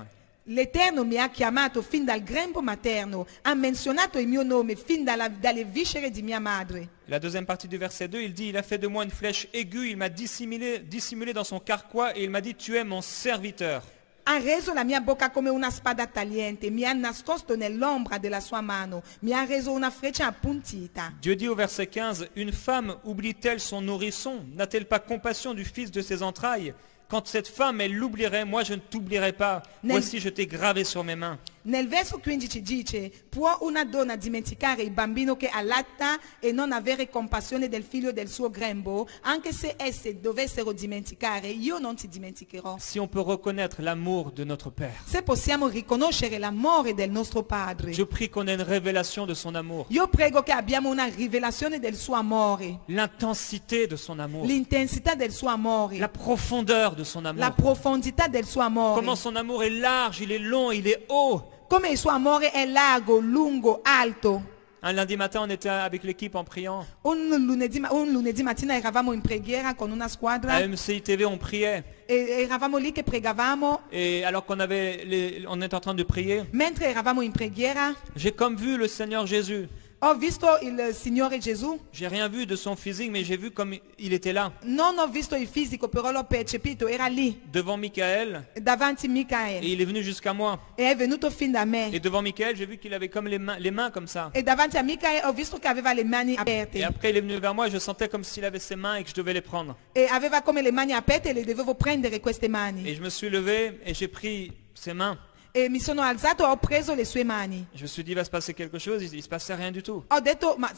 l'Eterno mi ha chiamato fin dal grembo materno, ha menzionato il mio nome fin dalle viscere di mia madre. La deuxième partie du verset 2, il dit, il a fait de moi une flèche aiguë, il m'a dissimulé dans son carquois, et il m'a dit, tu es mon serviteur. Ha reso la mia bocca come una spada tagliente, mi ha nascosto nell'ombra della sua mano, mi ha reso una freccia appuntita. Dieu dit au verset 15, une femme oublie-t-elle son nourrisson? N'a-t-elle pas compassion du fils de ses entrailles? Quand cette femme, elle l'oublierait, moi je ne t'oublierai pas. Nel- Voici, je t'ai gravé sur mes mains. Nel verso 15 dice, può una donna dimenticare il bambino che allatta e non avere compassione del figlio del suo grembo? Anche se esse dovessero dimenticare, io non ti dimenticherò. Si on peut reconnaître l'amour de notre Père, Se possiamo riconoscere l'amore del nostro Padre, je prie qu'on ait une révélation de son amour, io prego che abbiamo una rivelazione del suo amore, l'intensité de son amour, l'intensità del suo amore, la profondeur de son amour. la profondità del suo amore. Comment son amour est large, il est long, il est haut. Come il suo amore è largo, lungo, alto. Un lundi matin, on était avec l'équipe en priant. Un lunedì mattina eravamo in preghiera con una squadra À MCI TV, on priait. e eravamo lì che pregavamo. Et alors qu'on on était en train de prier, Mentre eravamo in preghiera, j'ai comme vu le Seigneur Jésus. ho visto il Signore Gesù. J'ai rien vu de son physique, mais j'ai vu comme il était là, Non ho visto il fisico, però l'ho percepito. Era lì, devant Michael. davanti a Et Michael. il est venu jusqu'à moi. E è venuto fin da me. Et devant Michael, j'ai vu qu'il avait comme les mains comme ça. E davanti a Michael ho visto che aveva le mani Et aperte. après, il est venu vers moi, je sentais comme s'il avait ses mains et que je devais les prendre. E aveva come le mani aperte e le dovevo prendere queste mani. Et je me suis levé et j'ai pris ses mains. E mi sono alzato e ho preso le sue mani. Je me suis dit, il va se passer quelque chose. Il se passait rien du tout. Ho detto, ma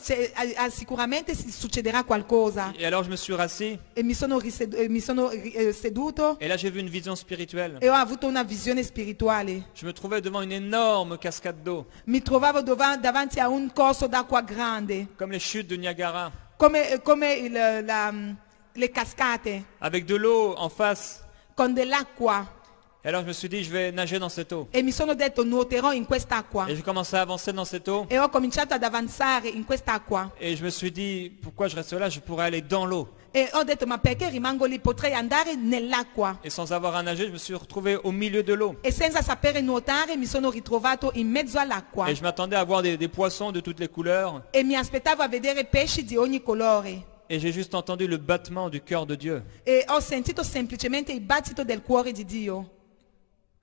sicuramente succederà qualcosa. Et alors, je me suis rassis. E mi sono seduto Et là, j'ai vu une vision spirituelle. e ho avuto una visione spirituale. Je me trouvais devant une énorme cascade d'eau, Mi trovavo davanti a un corso d'acqua grande, comme les chutes de Niagara, come le cascate, avec de l'eau en face. con dell'acqua. Et alors, je me suis dit, je vais nager dans cette eau. E mi sono detto, nuoterò in quest'acqua. Et j'ai commencé à avancer dans cette eau. E ho cominciato ad avanzare in quest'acqua. Et je me suis dit, pourquoi je reste là? Je pourrais aller dans l'eau. E ho detto, ma perché rimango lì? Potrei andare nell'acqua. Et sans avoir à nager, je me suis retrouvé au milieu de l'eau. E senza sapere nuotare mi sono ritrovato in mezzo all'acqua. Et je m'attendais à voir des poissons de toutes les couleurs. E mi aspettavo a vedere pesci di ogni colore. Et j'ai juste entendu le battement du cœur de Dieu. E ho sentito semplicemente il battito del cuore di Dio.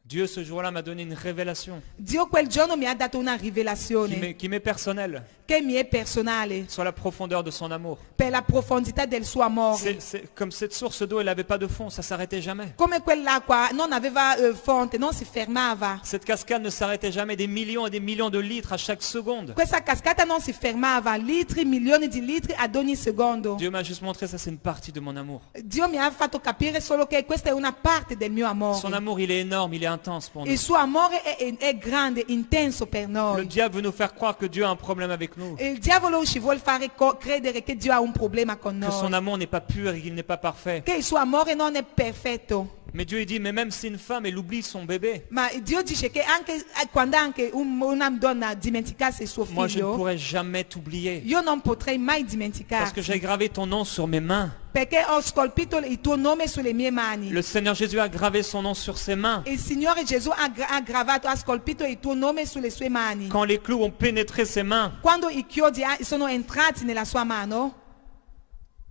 Dieu, ce jour-là, m'a donné une révélation Dio quel giorno mi ha dato una rivelazione qui m'est personnelle che mi è personale sur la profondeur de son amour. per la profondità del suo amore. Comme cette source d'eau, elle n'avait pas de fond, ça s'arrêtait jamais. Come quell'acqua non aveva fonte, non si fermava. Cette cascade ne s'arrêtait jamais, des millions et des millions de litres à chaque seconde. Questa cascata non si fermava, litri, milioni di litri ad ogni secondo. Dieu m'a juste montré ça, c'est une partie de mon amour. Dio mi ha fatto capire solo che questa è una parte del mio Son amore. amour, il est énorme, il est intense pour nous. Il suo amore è grande, intenso per Le noi. diable veut nous faire croire que Dieu a un problème avec nous, Il diavolo ci vuole fare credere che Dio ha un problema con que son noi, amour n'est pas pur et qu'il n'est pas parfait. che il suo amore non è perfetto. Mais Dieu il dit, mais même si une femme, elle oublie son bébé, Ma Dio dice che quando anche una donna dimenticasse il suo moi je ne figlio, pourrai jamais t'oublier. io non potrei mai Parce que dimenticarti, j'ai gravé ton nom sur mes mains. perché ho scolpito il tuo nome sulle mie mani. Le Seigneur Jésus a gravé son nom sur ses mains. Il Signore Gesù ha scolpito il tuo nome sulle sue mani. Quand les clous ont pénétré ses mains, Quando i chiodi sono entrati nella sua mano,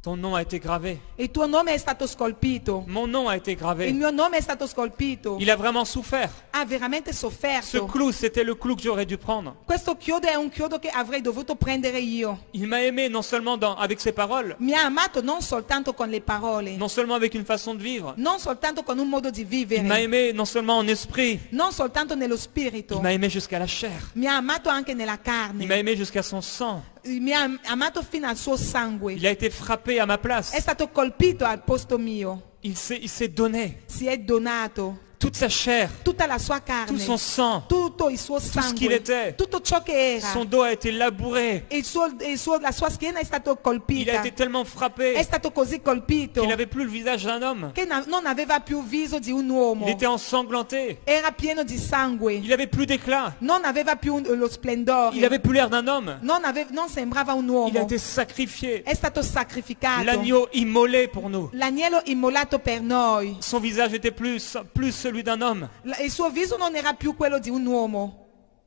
ton nom a été gravé. il tuo nome è stato scolpito. Mon nom a été Il gravé. mio nome è stato scolpito. Il a vraiment souffert. Ha veramente Ce sofferto. clou, c'était le clou que j'aurais dû prendre. Questo chiodo è un chiodo che avrei dovuto prendere io. Il m'a aimé non seulement avec ses paroles, Mi ha amato non soltanto con le parole, non seulement avec une façon de vivre. non soltanto con un modo di Il m'a vivere, aimé non seulement en esprit, non soltanto nello il spirito. m'a aimé jusqu'à la chair. Mi ha amato anche nella Il m'a carne. aimé jusqu'à son sang. Mi ha amato fino al suo sangue. Il a été frappé à ma È place. stato colpito al posto mio. Il s'est donné Si è donato toute sa chair, tutta la sua tout carne, son sang. tutto il suo ce qu'il était. sangue, tutto ciò che era. Son dos a été labouré. La sua schiena è stata Il a colpita. été tellement È frappé stato così colpito qu'il n'avait plus le visage d'un homme. che non aveva più viso di un uomo. Il était ensanglanté. Era pieno di sangue. Il n'avait plus d'éclat. Non aveva più lo splendore. Il n'avait plus l'air d'un homme. Non sembrava un Il a uomo. été sacrifié. È stato sacrificato. L'agneau immolé pour nous. L'agnello immolato per noi. Son visage était plus celui d'un homme. Il suo viso non era più quello di un uomo.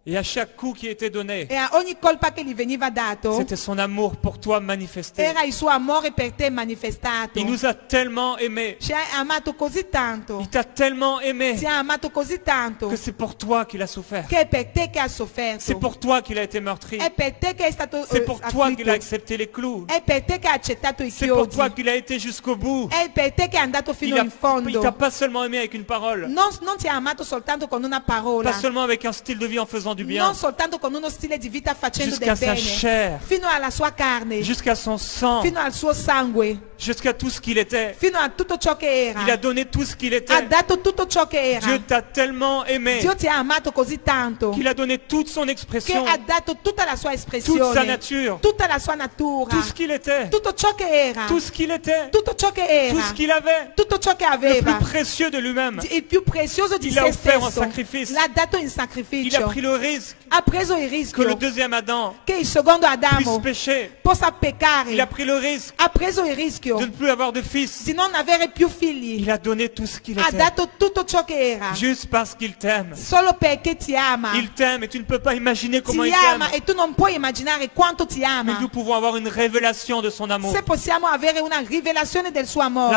Et à chaque coup qui était donné, e a ogni colpa che gli veniva dato c'était son amour pour toi manifesté. era il suo amore per te manifestato. Il nous a tellement aimés. Ci ha amato così tanto, Il t'a tellement aimé ti ha amato così tanto que c'est pour toi qu'il a souffert. che è per te che ha C'est sofferto, pour toi qu'il a été meurtri. è per te che è stato C'est pour toi qu'il a afflitto, accepté les clous. è per te che ha accettato i C'est pour chiodi, toi qu'il a été jusqu'au bout. è per te che è andato fino Il in fondo. t'a pas seulement aimé avec une parole, Non ti ha amato soltanto con una parola, pas seulement avec un style de vie en faisant du bien, non soltanto con uno stile di vita facendo jusqu'à del sa bene, chair, fino alla sua carne, jusqu'à son sang, fino al suo sangue, jusqu'à tout ce qu'il était. fino a tutto ciò che Il a era. donné tout ce qu'il Ha était. dato tutto ciò che era. Dieu t'a tellement aimé Dio ti ha amato così tanto qu'il a donné toute son che expression, ha dato tutta la sua toute sa espressione, nature, tutta la sua natura, tout ce qu'il était, tutto ciò che era, tout ce qu'il était, tutto ciò che tout era, ce qu'il avait, tutto ciò che le aveva, plus précieux de lui-même. il più prezioso di Il l'a se offert en stesso, sacrifice. l'ha dato in Il a sacrificio, pris le risque ha preso il que le rischio deuxième Adam che il secondo puisse Adamo pécher. possa Il a peccare, pris le risque ha preso il rischio de ne plus avoir de fils. di non avere più figli, Il a donné tout ce qu'il ha était, dato tutto ciò che era, juste parce qu'il t'aime. solo perché ti ama, Il t'aime et tu ne peux pas imaginer comment ti il t'aime. ama e tu non puoi immaginare quanto ti Mais ama. nous pouvons avoir une révélation de son amour. Se possiamo avere una rivelazione del suo amore.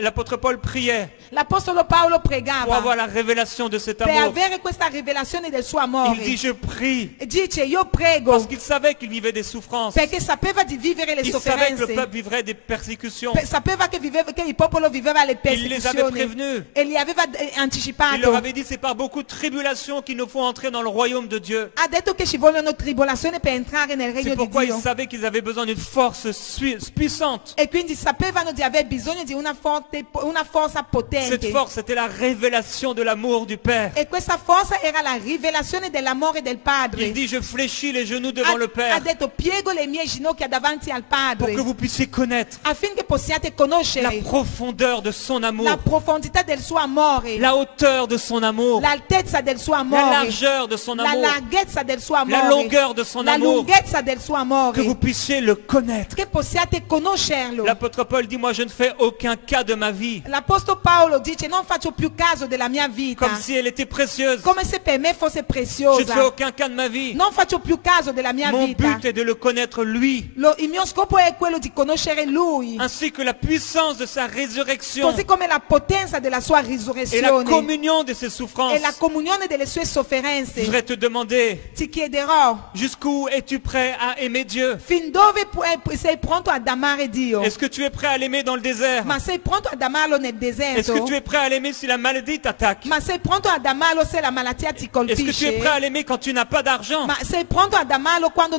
L'apôtre Paul priait L'Apostolo Paolo pour pregava avoir la révélation de cet per amour. avere questa rivelazione del suo amore. Il dit je prie E dice io prego parce qu'il savait qu'il vivait des souffrances. perché sapeva di vivere le Il savait que le sofferenze. peuple vivrait des persécutions. Sapeva che il popolo viveva le Il les avait persecuzioni prévenus. e li aveva Il leur anticipato. avait dit c'est par beaucoup de tribulations qu'il nous faut entrer dans le royaume de Dieu. Ha detto che ci vogliono tribolazioni per entrare nel regno C'est di pourquoi il Dio. savait qu'ils avaient besoin d'une force puissante. E quindi sapevano di aver bisogno di una forza Cette potente. force, c'était la révélation de l'amour du Père. E questa forza era la rivelazione dell'amore del Il Padre. dit je fléchis les genoux devant le Ha Père detto piego le mie ginocchia davanti al pour Padre que vous puissiez connaître affinché possiate la conoscere profondeur de son amour, la profondità del suo amore, la hauteur de son amour, l'altezza del suo la amore, largeur de son la amour, larghezza del suo la amore, longueur de son la amour, lunghezza del suo que amore, vous puissiez le connaître. che possiate conoscerlo. L'apôtre Paul dit moi je ne fais aucun cas de ma vie L'Apostolo Paolo dice non faccio più caso della mia vita, comme si elle était précieuse. come se per me fosse Je ne preziosa. fais aucun cas de ma vie. Non faccio più caso della mia Mon vita. but est de le connaître lui, Il mio scopo è quello di conoscere Lui, ainsi que la puissance de sa résurrection così come la potenza della sua et la risurrezione communion de ses souffrances. e la comunione delle sue Je sofferenze. voudrais te demander, Ti chiederò, jusqu'où es-tu prêt à aimer Dieu? fin dove sei pronto ad amare Dio? Est-ce que tu es prêt à l'aimer dans le désert? Ma sei pronto ad amarlo nel Est-ce que deserto? tu es prêt à l'aimer si la maladie t'attaque? Ma sei pronto ad amarlo se la malattia ti Est-ce que tu es colpisce? prêt à l'aimer quand tu n'as pas d'argent? Ma sei pronto ad amarlo quando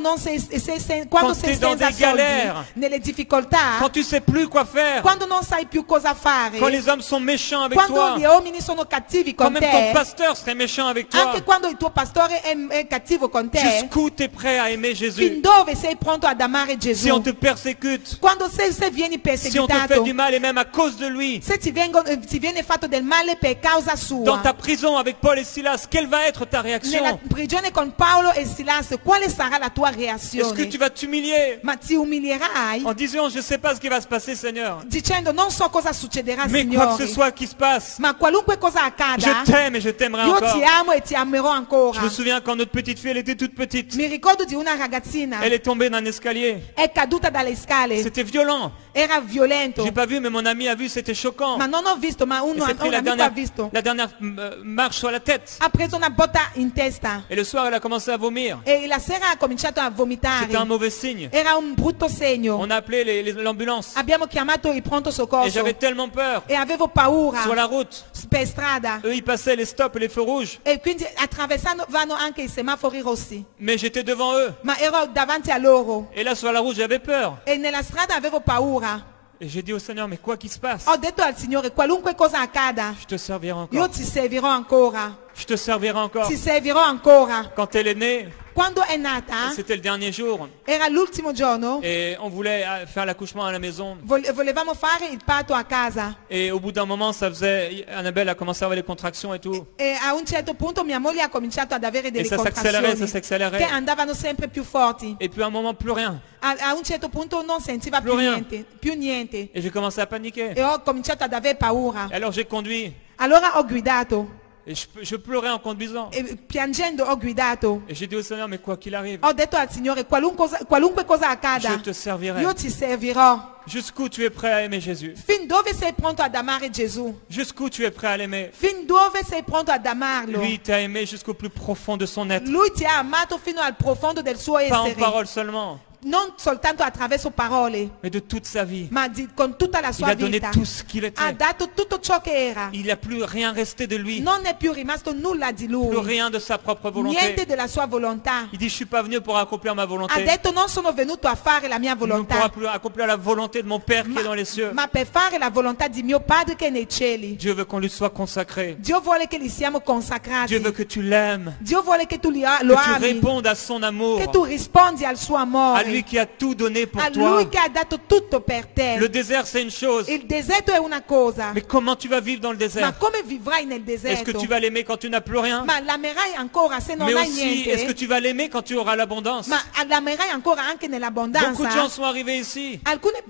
quando sei t'es dans senza des galères. soldi, nelle difficoltà, Quand tu sais plus quoi faire? quando non sai più cosa fare, Quand les hommes sont méchants avec quando toi? gli uomini sono cattivi Quand con même ton te, pasteur serait méchant avec toi? anche quando il tuo pastore è cattivo con te, Jusqu'où tu es prêt à aimer fin Jésus? dove sei pronto ad amare Si Gesù? on te persécute, Quando se vieni si on te fait perseguitato, du mal et même à cause de lui, se ti viene fatto del male per causa dans ta sua, prison avec Paul et Silas, quelle va être ta nella réaction? prigione con Paolo e Silas, quale sarà la tua Est-ce que reazione? tu vas t'humilier Ma ti umilierai en disant je ne sais pas ce qui va se passer Seigneur, dicendo non so cosa succederà, mais quoi que ce Signore, soit qui se passe, ma qualunque cosa accada, je t'aime et je t'aimerai io encore. ti amo e ti amerò ancora. Je me souviens quand notre petite fille elle était toute petite, Mi ricordo di una ragazzina, elle est tombée d'un escalier, è caduta dalle scale, c'était violent. era violento, J'ai pas vu mais mon ami a vu, c'était choquant. ma non ho visto, ma Il s'est pris un amico ha visto. la dernière marche sur la tête. Ha preso una botta in testa Et le soir elle a commencé à vomir. e la sera ha cominciato a vomitare. C'était un mauvais signe. Era un brutto segno. On a appelé l'ambulance. Abbiamo chiamato il pronto Et soccorso j'avais tellement peur. e avevo paura Sur la route, per strada. eux ils passaient les stops et les feux rouges. E quindi vanno anche i semafori rossi. Mais j'étais devant eux. Ma ero davanti a loro Et là sur la route j'avais peur. e nella strada avevo paura. Et j'ai dit au Seigneur, mais quoi qu'il se passe, Ho detto al Signore, qualunque cosa accada, je te servirai io encore. ti servirò ancora. Je te servirai encore. Ti servirò ancora. Quand elle est née, Quando è nata, c'était le dernier jour. era l'ultimo giorno, Et on voulait faire l'accouchement à la maison. volevamo fare il parto a casa. Et au bout d'un moment, ça faisait... Annabelle a commencé à avoir les contractions et tout. E a un certo punto mia moglie ha cominciato ad avere delle ça s'accélérait, ça contrazioni s'accélérait. che andavano sempre più forti. Et puis à un moment, plus rien. A un certo punto non sentiva Più rien. più niente. Et j'ai commencé à paniquer. E ho cominciato ad avere paura. Et alors j'ai conduit. Allora ho guidato Et je pleurais en conduisant. e piangendo ho guidato. Et j'ai dit au Seigneur, mais quoi qu'il arrive, Ho detto al Signore, qualunque cosa je accada, te servirai. io ti servirò. Jusqu'où tu es prêt à aimer Jésus? Fin dove sei pronto ad amare Gesù? Jusqu'où tu es prêt à l'aimer? Fin dove sei pronto ad amarlo? Lui t'a aimé jusqu'au plus profond de son être. Lui ti ha amato fino al profondo del suo Pas en essere, parole seulement, non soltanto attraverso parole, mais de toute sa vie. ma con tutta la Il sua a donné vita. tout ce qu'il Ha était. dato tutto ciò che era. Il n'y a plus rien resté de lui. Non è più rimasto nulla di Plus lui, rien de sa propre volonté. niente della sua volontà. Il dit, je suis pas venu pour accomplir ma Ha volonté. detto non sono venuto a fare la mia Non pour volontà, accomplir la volonté de mon Père qui est dans les cieux. ma per fare la volontà di mio Padre che è nei cieli. Dieu veut qu'on lui soit consacré. Dio vuole che li siamo consacrati. Dieu veut que tu l'aimes. Dio vuole che tu lo Que tu ami, répondes à son amour. che tu rispondi al suo À amore, lui qui a tout donné pour a toi. lui che ha dato tutto per te. Le désert, c'est une chose. Il deserto è una cosa, Mais comment tu vas vivre dans le ma désert? come vivrai nel Est-ce que deserto? tu vas l'aimer quand tu n'as plus rien? Ma l'amerai ancora se non Mais hai aussi, est-ce que niente? tu vas l'aimer quand tu auras l'abondance? Ma l'amerai ancora anche Beaucoup de gens nell'abbondanza? sont arrivés ici.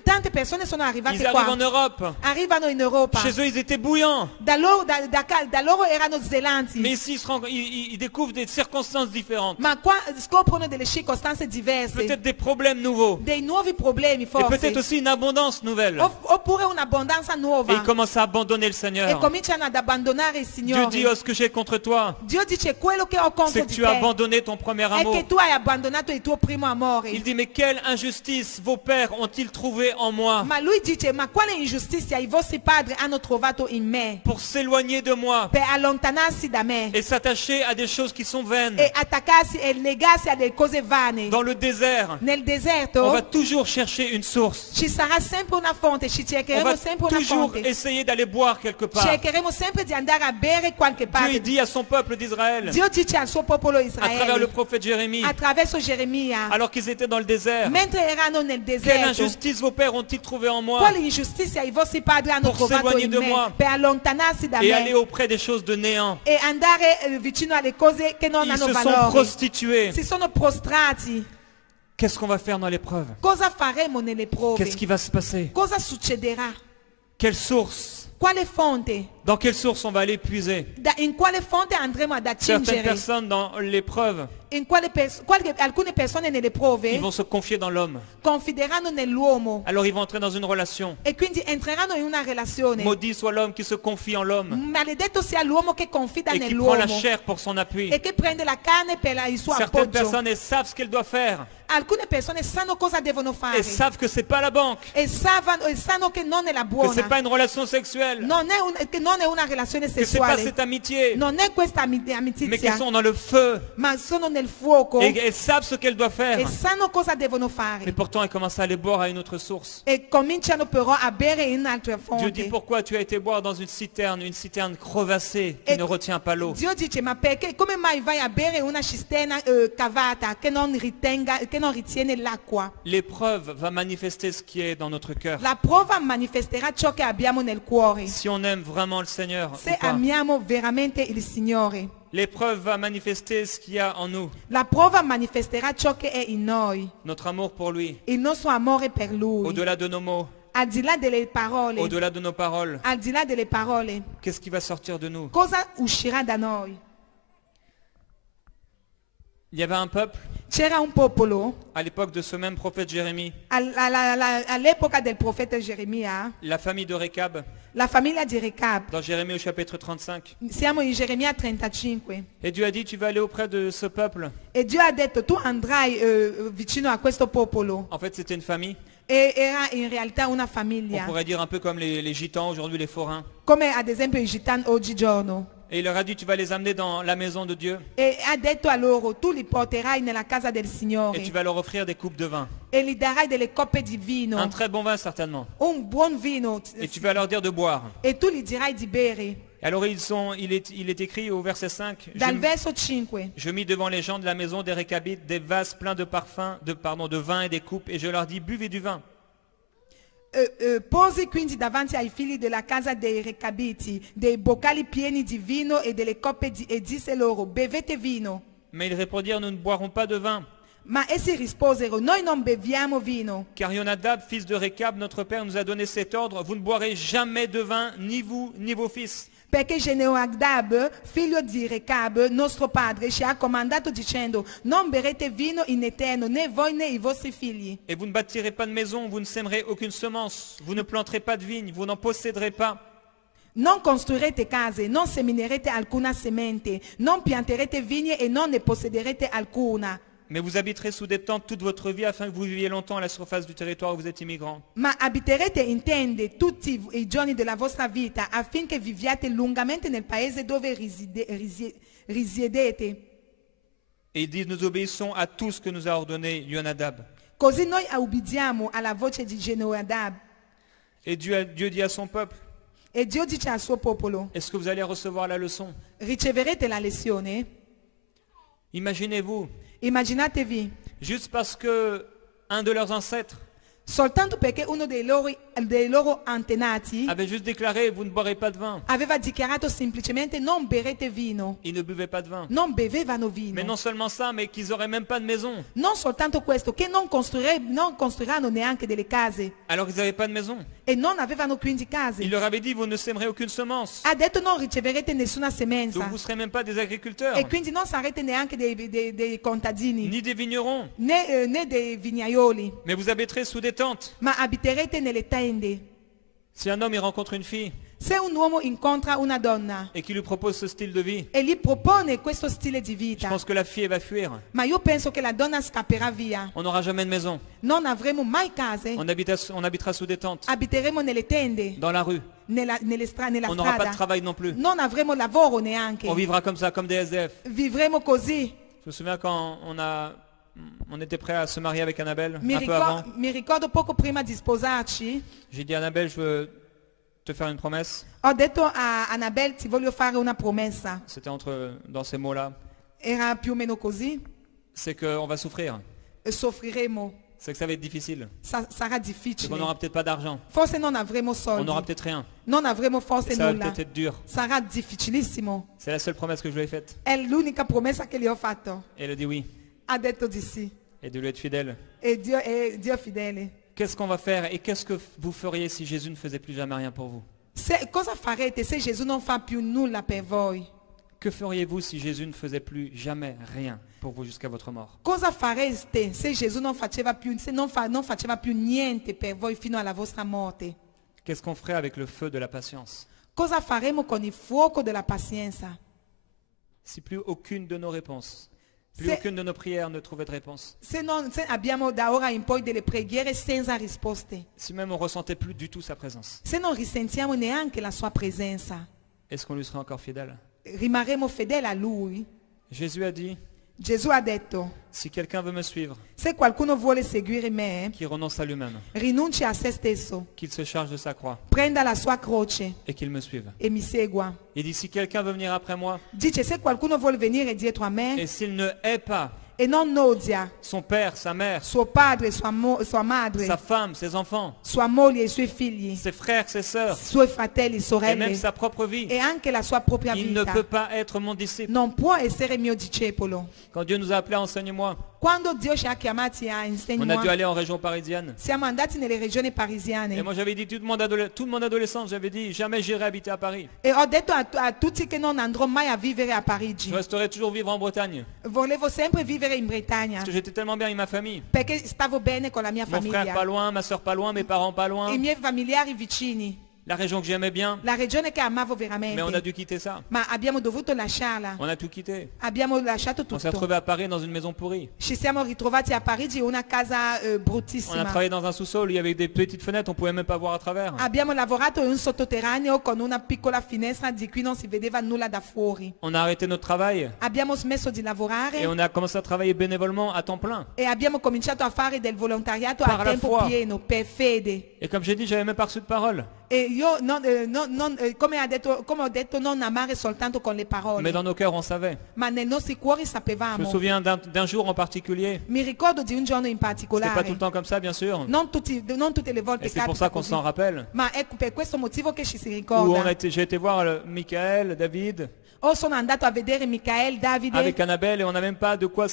Tante persone sono arrivate Ils arrivent en qua, Europe. arrivano in Europa. Chez eux, ils étaient bouillants. Da loro erano zelanti, Mais ici, ils découvrent des circonstances différentes. ma qua scoprono delle circostanze diverse, Peut-être des problèmes nouveaux. dei nuovi problemi Et peut-être forse, aussi une abondance nouvelle. oppure un'abbondanza Et nuova, ils commencent à abandonner le e Seigneur. cominciano ad abbandonare il Dieu dit, Signore. oh, ce que j'ai contre toi, Dio dice quello che ho contro c'est que di tu as te abandonné ton premier è amour. che tu hai abbandonato il tuo primo amore. Il dit, mais quelle injustice vos pères ont-ils trouvé en moi Ma lui dice, ma quale ingiustizia i vostri padri hanno trovato in me pour s'éloigner de moi per allontanarsi da me et s'attacher à des choses qui sont vaines. e attaccarsi e legarsi a delle cose vane? Dans le désert, Nel on deserto va toujours chercher une source. ci sarà sempre una fonte, ci On cercheremo va sempre una toujours fonte, essayer d'aller boire quelque part. cercheremo sempre di andare a bere qualche Dieu il parte. dit à son peuple d'Israël, Dio dice al suo popolo à travers le Israele prophète Jérémie, attraverso Geremia, alors qu'ils étaient dans le désert, mentre erano nel quelle deserto, injustice vos pères ont-ils trouvé en moi quale ingiustizia i vostri padri hanno Pour trovato s'éloigner in de me moi. per allontanarsi da et aller me auprès des choses de néant. e andare vicino alle cose che non Ils hanno se sont valore. prostitués. Si sono prostrati. Qu'est-ce qu'on va faire dans l'épreuve? Cosa faremo nelle prove? Qu'est-ce qui va se passer? Cosa succederà? Quelle source? Quale fonte? Dans quelle source on va aller puiser? In quale fonte andremo ad Certaines attingere? personnes dans l'épreuve, Alcune persone nelle prove ils vont se confier dans l'homme. confideranno nell'uomo Alors ils vont entrer dans une relation. e quindi entreranno in una relazione. Maudit soit l'homme qui se confie en l'homme Maledetto sia l'uomo che confida et qui prend la nell'uomo chair pour son appui. e che prende la carne per il suo Certaines appoggio. personnes, elles savent ce qu'elles doivent faire. Alcune persone sanno cosa devono fare Elles savent que c'est pas la banque, e sanno che non è la que buona, c'est pas une relation sexuelle, che non è una relazione que c'est pas sessuale, cette amitié, non è questa mais qu'elles amicizia, sont dans le feu ma sono nel fuoco et elles savent ce qu'elles doivent e faire. sanno cosa devono Mais fare pourtant, elles commencent à aller boire à une autre source. e cominciano però a bere in altre Dieu dit, fonti. pourquoi tu as été boire dans une citerne crevassée qui Et- ne retient pas l'eau? Dio dice, ma perché, come mai vai a bere una cisterna cavata che non ritiene l'acqua? L'épreuve va manifester ce qui est dans notre cœur. La prova manifesterà ciò che abbiamo nel cuore, Si on aime vraiment le Seigneur se ou pas. amiamo veramente il Signore. L'épreuve va manifester ce qu'il y a en nous, La prova manifesterà ciò che è in noi, notre amour pour lui, il nostro amore per Lui, au-delà de nos mots, al di là delle parole, au-delà de nos paroles. al di là delle parole. Qu'est-ce qui va sortir de nous? Cosa uscirà da noi? Il y avait un peuple, C'era un popolo à l'époque de ce même prophète Jérémie, all'epoca del profeta Geremia, la famille de Récab, la famiglia di Recab. dans Jérémie au chapitre 35. Siamo in Geremia 35 Et Dieu a dit, tu vas aller auprès de ce peuple. e Dio ha detto tu andrai vicino a questo popolo. En fait, c'était une famille. E era in realtà una On famiglia, pourrait dire un peu comme les gitans, aujourd'hui les forains. come ad esempio i gitani oggigiorno. Et il leur a dit, tu vas les amener dans la maison de Dieu E ha detto a loro tu li porterai nella casa del et tu Signore vas leur offrir des coupes de vin. e gli darai delle coppe di Un vino, très bon vin certainement. un buon vino, Et tu vas leur dire de boire. e tu gli dirai di bere. Et alors il est écrit au verset 5, Dal verso 5 je mis devant les gens de la maison des Récabites des vases pleins de parfums, de vin et des coupes, et je leur dis, buvez du vin. Posi quindi davanti ai figli della casa dei Recabiti dei boccali pieni di vino e delle coppe e disse loro bevete vino. Mais ils répondirent, nous ne boirons pas de vin. Ma essi risposero noi non beviamo vino, Car Yonadab, fils de Récab, notre père, nous a donné cet ordre, vous ne boirez jamais de vin, ni vous, ni vos fils. Perché Geneadab, figlio di Recab, nostro padre, ci ha comandato dicendo: non berrete vino in eterno, né voi né i vostri figli. Et vous ne bâtirez pas de maison, vous ne sèmerez aucune semence, vous ne planterez pas de vigne, vous n'en posséderez pas. Non costruirete case, non seminerete alcuna semente, non pianterete vigne e non ne possederete alcuna. Mais vous habiterez sous des tentes toute votre vie afin que vous viviez longtemps à la surface du territoire où vous êtes immigrants. Ma abiterete in tende tutti i giorni della vostra vita affinché viviate lungamente nel paese dove risiedete. Et il dit, nous obéissons à tout ce que nous a ordonné Yonadab. Così noi ubbidiamo alla voce di Geneadab. Et Dieu dit à son peuple, E Dio dice al suo popolo: est-ce que vous allez recevoir la leçon? riceverete la lezione? Imaginez-vous, Immaginatevi, juste parce que un de leurs ancêtres soltanto perché uno dei loro antenati avait juste déclaré, vous ne boirez pas de vin. aveva dichiarato semplicemente: non berrete vino. Ils ne buvaient pas de vin. Non bevevano vino. Mais non seulement ça, mais qu'ils n'auraient même pas de maison. Non soltanto questo, che non costruiranno neanche delle case. Alors ils n'avaient pas de maison. E non avevano quindi case. Il leur avait dit, vous ne sèmerez aucune semence. Ha detto: non riceverete nessuna Donc semenza. vous ne serez même pas des agriculteurs, E quindi non sarete neanche dei contadini, ni des vignerons. né dei vignaioli, Mais vous habiterez sous des tentes. ma abiterete nelle tende. Si un homme il rencontre une fille Se un uomo incontra una donna et qui lui propose ce style de vie, e gli propone questo stile di je vita, pense que la fille elle va fuir. ma io penso che la donna scapperà via. On n'aura jamais de maison. Non avremo mai case, On habitera sous des tentes, abiteremo nelle tende, dans la rue. nella On n'aura pas de strada. travail non plus. Non avremo lavoro neanche. On vivra comme ça, comme des SDF. Vivremo così. Je me souviens quand on était prêt à se marier avec Annabelle, Mi un peu avant. ricordo poco prima di sposarci, J'ai dit, Annabelle, je veux te faire une promesse. ho detto a Annabelle: ti voglio fare una promessa. C'était dans ces mots-là. Era più o meno così. C'est qu'on va souffrir. Soffriremo. C'est que ça va être difficile. Sarà C'est difficile. qu'on n'aura peut-être pas d'argent. Forse non avremo On soldi. n'aura peut-être rien. Non avremo forse Ça va nulla. peut-être être dur. Sarà difficilissimo. C'est la seule promesse que je lui ai faite. È l'unica promessa che gli ho fatto. Et elle a dit oui. Ha detto di sì. Et de lui être fidèle. E Dio è Dio fidele. Qu'est-ce qu'on va faire et qu'est-ce que vous feriez si Jésus ne faisait plus jamais rien pour vous? Cosa farete se Gesù non fa più nulla per voi? Que feriez-vous si Jésus ne faisait plus jamais rien pour vous jusqu'à votre mort? Cosa fareste se Gesù non faceva più, non faceva più niente per voi fino alla vostra morte? Qu'est-ce qu'on ferait avec le feu de la patience Cosa faremo con il fuoco della pazienza? si plus aucune de nos réponses, plus C'est- aucune de nos prières ne trouvait de réponse? Se abbiamo da ora in poi delle preghiere senza risposte, Si même on ressentait plus du tout sa présence, se non risentiamo neanche la sua presenza, est-ce qu'on lui serait encore fidèle? rimarremo fedeli a Lui. Jésus a dit, Gesù ha detto: si quelqu'un veut me suivre, se qualcuno vuole seguire me, qu'il renonce à lui-même, rinunci a se stesso, qu'il se charge de sa croix prenda la sua croce et qu'il me suive. e mi segua. Il dit, si quelqu'un veut venir après moi Dice: se qualcuno vuole venire dietro a me et s'il ne hait pas e non odia son père, sa mère, suo padre, sua madre, sa femme, ses enfants, sua moglie e i suoi figli, ses frères, ses sœurs, suoi fratelli, et sorelle même sa propre vie, e anche la sua propria il ne vita, peut pas être mon disciple. non può essere mio discepolo. Quand Dieu nous a appelés à enseigner-moi, Quando Dio ci ha chiamati a on a dû insegnare, aller en région parisienne. siamo andati nelle regioni Et parisiane moi j'avais dit toute mon adolescence, j'avais dit jamais j'irai habiter à Paris. e ho detto a tutti che non andrò mai a vivere a Parigi. Je resterai toujours vivre en Bretagne. Volevo sempre vivere in Bretagna Parce que j'étais tellement bien avec ma famille. perché stavo bene con la mia Mon frère pas famiglia, loin, ma soeur pas loin, mes parents pas loin. i miei familiari vicini, La région que j'aimais bien. la regione che amavo Mais on a veramente, dû quitter ça. ma abbiamo dovuto lasciarla. On a tout quitté. Abbiamo lasciato On s'est tutto. retrouvé à Paris dans une maison pourrie. Ci siamo ritrovati a Parigi in una casa On a bruttissima. travaillé dans un sous-sol où il y avait des petites fenêtres, on pouvait même pas voir à travers. Abbiamo lavorato in un sotterraneo con una piccola finestra di cui non si vedeva nulla da fuori. On a arrêté notre travail Abbiamo smesso di et lavorare on a commencé à travailler bénévolement à temps plein. e abbiamo cominciato a fare del volontariato Par a la tempo foi. pieno per fede. Et comme j'ai dit, j'avais même pas reçu de parole. E io, come ho detto, non amare soltanto con le Mais parole, dans nos cœurs, on savait. ma nei nostri cuori Je me sapevamo. souviens d'un jour en particulier. Mi ricordo di un giorno in C'était pas tout particolare, le temps comme ça, bien sûr. non tutte le volte Et c'est pour capita ça qu'on così, s'en rappelle. ma è per questo motivo che ci si Où ricorda. j'ai été voir Michael, David, O sono andato a vedere Michael, Davide. avec Annabelle et on n'avait même pas de quoi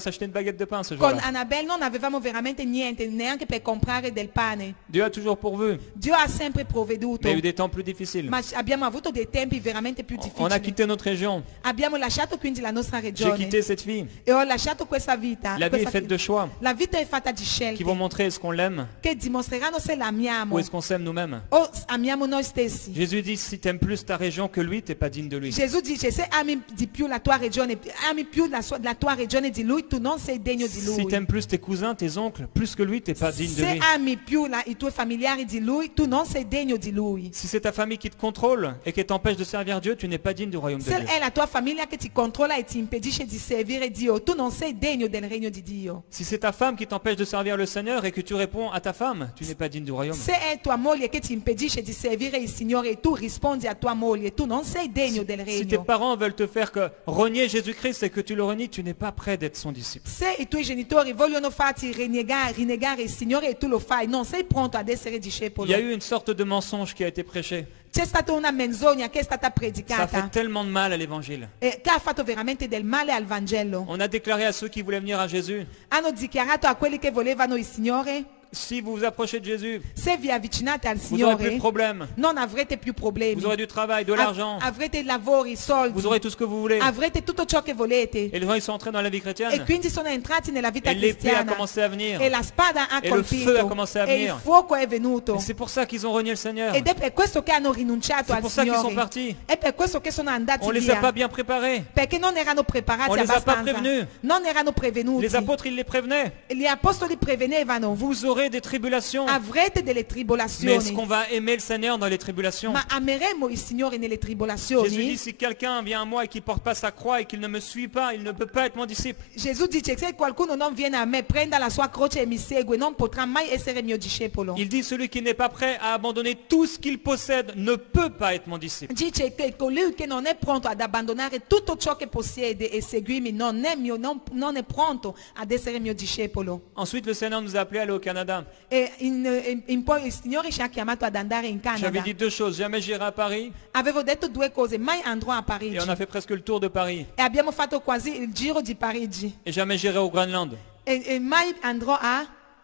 s'acheter une baguette de pain ce Con jour-là. Annabelle non avevamo veramente niente, neanche per comprare del pane. Dieu a toujours pourvu. Dio ha sempre Mais provveduto. il y a eu des temps plus difficiles. Ma abbiamo avuto dei tempi veramente più On a difficili. quitté notre région. Abbiamo lasciato quindi la nostra J'ai regione quitté cette fille. e ho lasciato questa vita. La vie est questa faite de choix La vita è fatta di qui scelte vont montrer est-ce qu'on l'aime che dimostreranno se l'amiamo ou est-ce qu'on s'aime nous-mêmes. o amiamo noi stessi. Jésus dit si tu aimes plus ta région que lui, tu n'es pas digne de lui. Gesù dice se ami di più la tua regione, ami più la tua regione di lui, tu non sei degno di Si lui. tu aimes plus tes cousins, tes oncles, plus que lui, tu n'es pas digne de Se lui. ami più i tuoi familiari di lui, tu non sei degno di lui. Si c'est ta famille qui te contrôle et qui t'empêche de servir Dieu, tu n'es pas digne du royaume de Se Dieu. è la tua famiglia che ti controlla e ti impedisce di servire Dio, tu non sei degno del regno di Dio. Si c'est ta femme qui t'empêche de servir le Seigneur et que tu réponds à ta femme, tu n'es pas digne du royaume. Se è tua moglie che ti impedisce di servire il Signore e tu rispondi a tua moglie, tu non sei degno del Si tes regno. parents veulent te faire que renier Jésus-Christ et que tu le renies, tu n'es pas prêt d'être son disciple. Se i tuoi genitori vogliono farti rinnegare il Signore e tu lo fai, non sei pronto ad essere Il discepolo. y a eu une sorte de mensonge qui a été prêché. C'è stata una menzogna che è stata Ça fait predicata tellement de mal à l'évangile. e che ha fatto veramente del male al Vangelo. On a déclaré à ceux qui voulaient venir à Jésus, Hanno dichiarato a quelli che volevano il Signore, si vous vous approchez de Jésus, se vi avvicinate al vous n'aurez plus de Signore problème. non avrete più problemi. Vous aurez du travail, de l'argent, Avrete lavori, soldi, vous aurez tout ce que vous voulez. avrete tutto ciò che volete. Et les gens, ils sont entrés dans la vie E chrétienne. quindi sono entrati nella vita Et l'épée a cristiana commencé à venir. e la spada ha E il feu ha colpito commencé a e il venire. fuoco è venuto. Et c'est pour ça qu'ils ont renié le Seigneur. Ed è per questo che hanno rinunciato C'est al pour ça qu'ils sont Signore. partis. È per questo che sono andati On les a via. pas bien préparés. Perché non erano preparati On les a pas abbastanza. prévenus. Non erano prevenuti. Les apôtres, ils les prévenaient. Gli apostoli prevenevano. Vous aurez des tribulations. Avrete delle Mais est-ce tribolazioni. qu'on va aimer le Seigneur dans les tribulations? Ma ameremo il Signore nelle Jésus dit, tribolazioni? si quelqu'un vient à moi et qui ne porte pas sa croix et qu'il ne me suit pas, il ne peut pas être mon disciple. Gesù dice se qualcuno non viene a me, prenda la sua croce e mi segue, non potrà mai essere mio discepolo. Il dit, celui qui n'est pas prêt à abandonner tout ce qu'il possède ne peut pas être mon disciple. Dice che colui che non è pronto ad abbandonare tutto ciò che possiede e seguirmi non è pronto ad essere mio discepolo. Ensuite, le Seigneur nous a appelés à aller au Canada. E in poi il Signore ci ha chiamato ad andare in J'avais Canada. dit deux choses. Jamais j'irai à Paris. Avevo detto due cose, mai andrò a Et Parigi. on a fait presque le tour de Paris. E abbiamo fatto quasi il giro di Parigi. Et jamais j'irai au Groenland. E mai andrò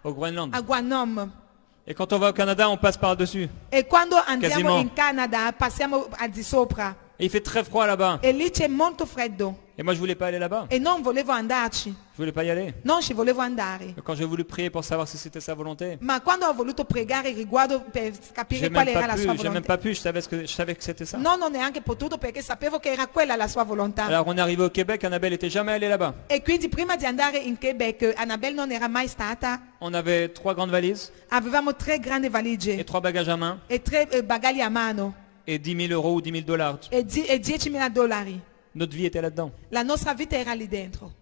Au Groenland. a Guanom. Et quand on va au Canada, on passe par-dessus. E quando andiamo Quasiment. in Canada passiamo al di sopra. Et il fait très froid là-bas. E lì c'è molto freddo. Et moi, je voulais pas aller là-bas. E non volevo andarci. Je voulais pas y aller. Non ci volevo andare. Et quand j'ai voulu prier pour savoir si c'était sa volonté, Ma quando ho voluto pregare riguardo per capire qual era la sua j'ai même volontà. pas pu, je savais que c'était ça. Non, non ho neanche potuto perché sapevo che era quella la sua volontà. Alors on est arrivé au Québec, Annabelle était jamais allée là-bas. E quindi prima di andare in Quebec, Annabelle non era mai stata. On avait 3 grandes valises Avevamo 3 grandi et valigie 3 bagages à main e 3 bagagli a mano et 10 000 euros ou 10 000 dollars. e $10.000. Notre vie était là-dedans. La nostra vita era lì dentro.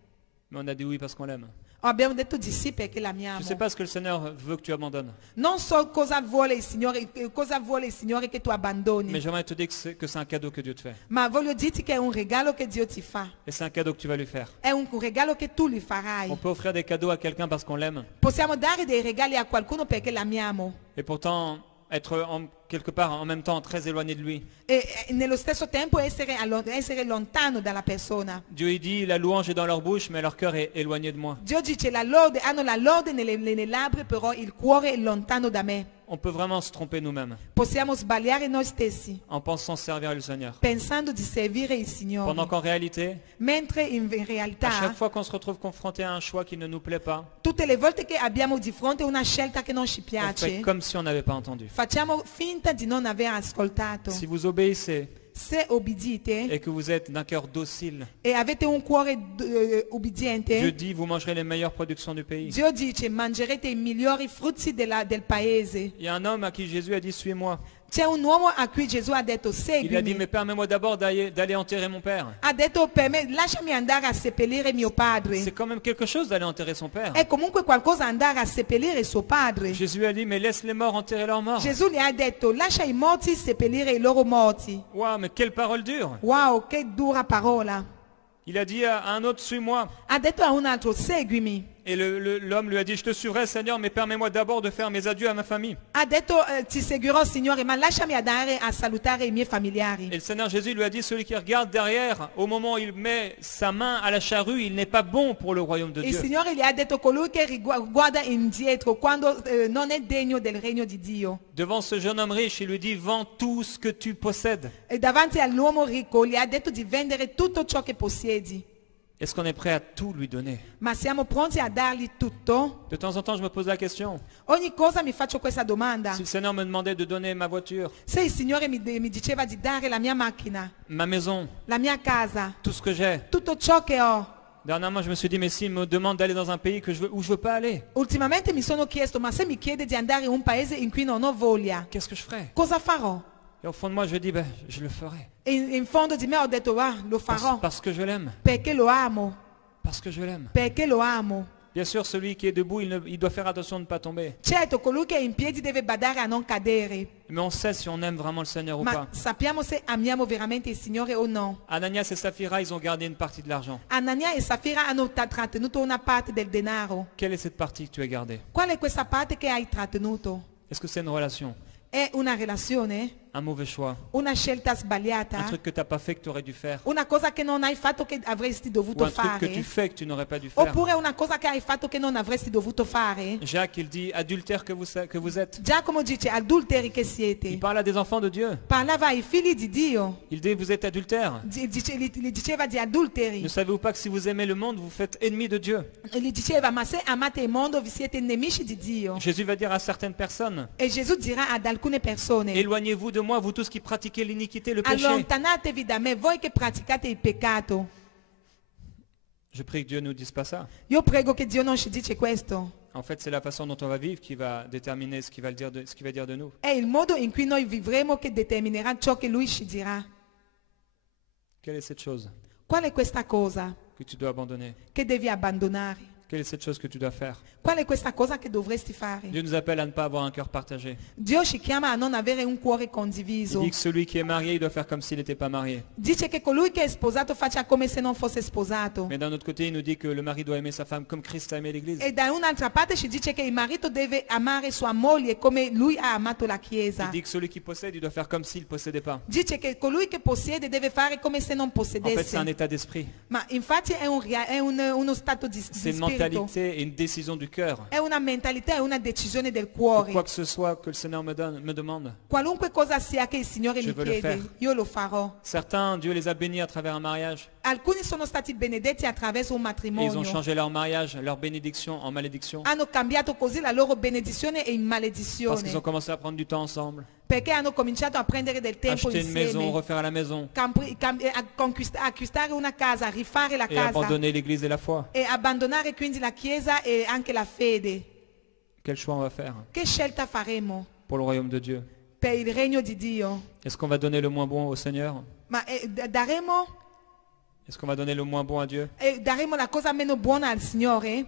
Mais on a dit oui parce qu'on l'aime. Abbiamo detto di sì perché Je ne l'amiamo. sais pas ce que le Seigneur veut que tu abandonnes. Non so cosa vuole il Signore che tu Mais abbandoni, j'aimerais te dire que c'est un cadeau que Dieu te fait. ma voglio dirti che è un regalo che Dio ti fa. Et c'est un cadeau que tu vas lui faire. È un regalo che tu gli farai. On peut offrir des cadeaux à quelqu'un parce qu'on l'aime. Possiamo dare dei regali a qualcuno perché l'amiamo. Et pourtant, être quelque part en même temps très éloigné de lui. E nello stesso tempo essere lontano dalla persona. Dieu il dit, la louange est dans leur bouche, mais leur cœur est éloigné de moi. Dio dice hanno la lode nelle labbra, però il cuore è lontano da me. On peut vraiment se tromper nous-mêmes Possiamo sbagliare noi stessi, en pensant servir le Seigneur. pensando di servire il Signore. Pendant qu'en réalité, Mentre in à realtà, chaque fois qu'on se retrouve confronté à un choix qui ne nous plaît pas, tutte le volte che abbiamo di fronte una scelta che non ci on fait piace, comme si on n'avait pas entendu. facciamo finta di non aver ascoltato. Si vous obéissez Se obbedite et que vous êtes d'un cœur docile, e avete un cuore Dieu ubbidiente, dit, vous mangerez les meilleures productions du pays. Dio dice mangerete i migliori frutti del paese. Il y a un homme à qui Jésus a dit, suis-moi. C'è un uomo a cui Gesù ha detto Il a dit, seguimi. mais permets-moi d'abord d'aller enterrer mon père. Ha detto per me lasciami andare a seppellire mio padre. C'est quand même quelque chose d'aller enterrer son père. È comunque qualcosa andare a seppellire suo padre. Jésus a dit, mais laisse les morts enterrer leurs morts. Gesù gli ha detto lascia i morti seppellire i loro morti. Waouh, mais quelle parole dure. Wow, che dura parola. Il a dit à un autre, suis-moi. Ha detto a un altro seguimi. Et l'homme lui a dit, je te suivrai Seigneur, mais permets-moi d'abord de faire mes adieux à ma famille. Ha detto, ti seguirò Signore, ma lasciami andare a salutare i miei Et familiari. le Seigneur Jésus lui a dit, celui qui regarde derrière, au moment où il met sa main à la charrue, il n'est pas bon pour le royaume de Il Dieu. Signore gli ha detto, colui che guarda indietro quando non è degno del regno di Dio. Devant ce jeune homme riche, il lui dit, vends tout ce que tu possèdes. E davanti all'uomo ricco gli ha detto di vendere tutto ciò che possiedi. Est-ce qu'on est prêt à tout lui donner? Ma siamo pronti a dargli tutto? De temps en temps, je me pose la question. Ogni cosa mi faccio questa domanda. Si le Seigneur me demandait de donner ma voiture, Se il Signore mi diceva di dare la mia macchina, ma maison, la mia casa, tout ce que j'ai. tutto ciò che ho, Dernièrement, je me suis dit, mais s'il me demande d'aller dans un pays où je veux pas aller, ultimamente mi sono chiesto, ma se mi chiede di andare in un paese in cui non ho voglia, qu'est-ce que je ferais? cosa farò? Et au fond de moi, je dis, ben, je le ferai. E in fondo di me ho detto, lo farò, Parce que je l'aime. perché lo amo, Parce que je l'aime. perché lo amo. Bien sûr, celui qui est debout, il doit faire attention de ne pas tomber. Certo, colui che è in piedi deve badare a non cadere, Mais on sait si on aime vraiment le Seigneur ou ma pas. sappiamo se amiamo veramente il Signore o no. Ananias et Saphira, ils ont gardé une partie de l'argent. Anania e Safira hanno trattenuto una parte del denaro. Quelle est cette partie que tu as gardée? Qual è questa parte che hai trattenuto? Est-ce que c'est une relation? È una relazione? Un mauvais choix? Una scelta Un sbagliata? truc que tu n'as pas fait que tu aurais dû faire? Una cosa che non hai fatto che avresti Ou dovuto un truc que tu fare? fais que tu n'aurais pas dû faire? Oppure una cosa che hai fatto che non avresti dovuto fare? Jacques, il dit, adultère que vous êtes. Giacomo dice, adulteri che Il siete. parle à des enfants de Dieu. Parlava ai figli di Dio. Il dit, vous êtes adultères. Gli diceva di adulteri. Ne savez-vous pas que si vous aimez le monde, vous faites ennemi de Dieu? E gli diceva, ma se amate il mondo vi siete nemici di Dio. Jésus va dire à certaines personnes, E Gesù dirà ad alcune persone, éloignez-vous de moi, vous tous qui pratiquez l'iniquité, le péché. allontanatevi da me, voi che praticate il peccato. Je prie que Dieu ne nous dise pas ça. Io prego che Dio non ci dice questo. En fait, c'est la façon dont on va vivre qui va déterminer ce qu'il va dire de nous. È il modo in cui noi vivremo che determinerà ciò che Lui ci dirà. Quelle est cette chose Qual è questa cosa que tu dois abandonner? che devi abbandonare? Quelle est cette chose que tu dois faire? Qual è questa cosa che dovresti fare? Dieu nous appelle à ne pas avoir un cœur partagé. Dio ci chiama a non avere un cuore Il condiviso. dit que celui qui est marié, il doit faire comme s'il n'était pas marié. Dice che colui che è sposato faccia come se non fosse sposato. Mais d'un autre côté, il nous dit que le mari doit aimer sa femme comme Christ a aimé l'Église. E da un'altra parte ci dice che il marito deve amare sua moglie come lui ha amato la Il Chiesa. dit que celui qui possède, il doit faire comme s'il ne possédait pas. Dice che colui che possiede deve fare come se non En fait, c'est un possedesse. état d'esprit. Ma infatti è uno stato di C'est une spirito. mentalité et une décision du cœur. È una mentalità, è una decisione del Quoi cuore. que ce soit que le Seigneur me demande. Qualunque cosa sia che il Signore Je mi veux le faire. chiede, io lo farò. Certains, Dieu les a bénis à travers un mariage. Alcuni sono stati benedetti attraverso un Et ils ont matrimonio. changé leur mariage, leur bénédiction en malédiction. Hanno cambiato così la loro benedizione in Parce qu'ils ont maledizione. commencé à prendre du temps ensemble. Perché hanno cominciato a prendere del tempo Acheter une maison, insieme. refaire la maison. Acquistare una casa, rifare la Et casa abandonner l'église et la foi. e abbandonare quindi la Chiesa e anche la fede. Quel choix on va faire Che scelta faremo pour le royaume de Dieu? per il regno di Dio? Est-ce qu'on va donner le moins bon au Seigneur? Ma daremo, Est-ce qu'on va donner le moins bon à Dieu? daremo la cosa meno buona al Signore?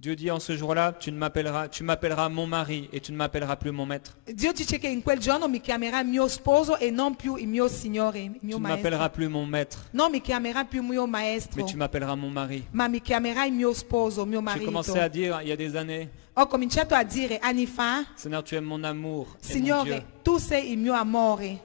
Dieu dit en ce jour-là, tu m'appelleras mon mari et tu ne m'appelleras plus mon maître. Dio dice che in quel giorno mi chiamerà mio sposo e non più il mio Signore, il Tu mio ne maestro. m'appelleras plus mon maître, Non mi chiamerà più mio mais maestro, tu m'appelleras mon mari. ma mi chiamerà il mio sposo, mio J'ai marito. commencé à dire il y a des années, Ho cominciato a dire anni fa, Seigneur, tu aimes mon amour et mon Dieu. Signore, tu sei il mio amore.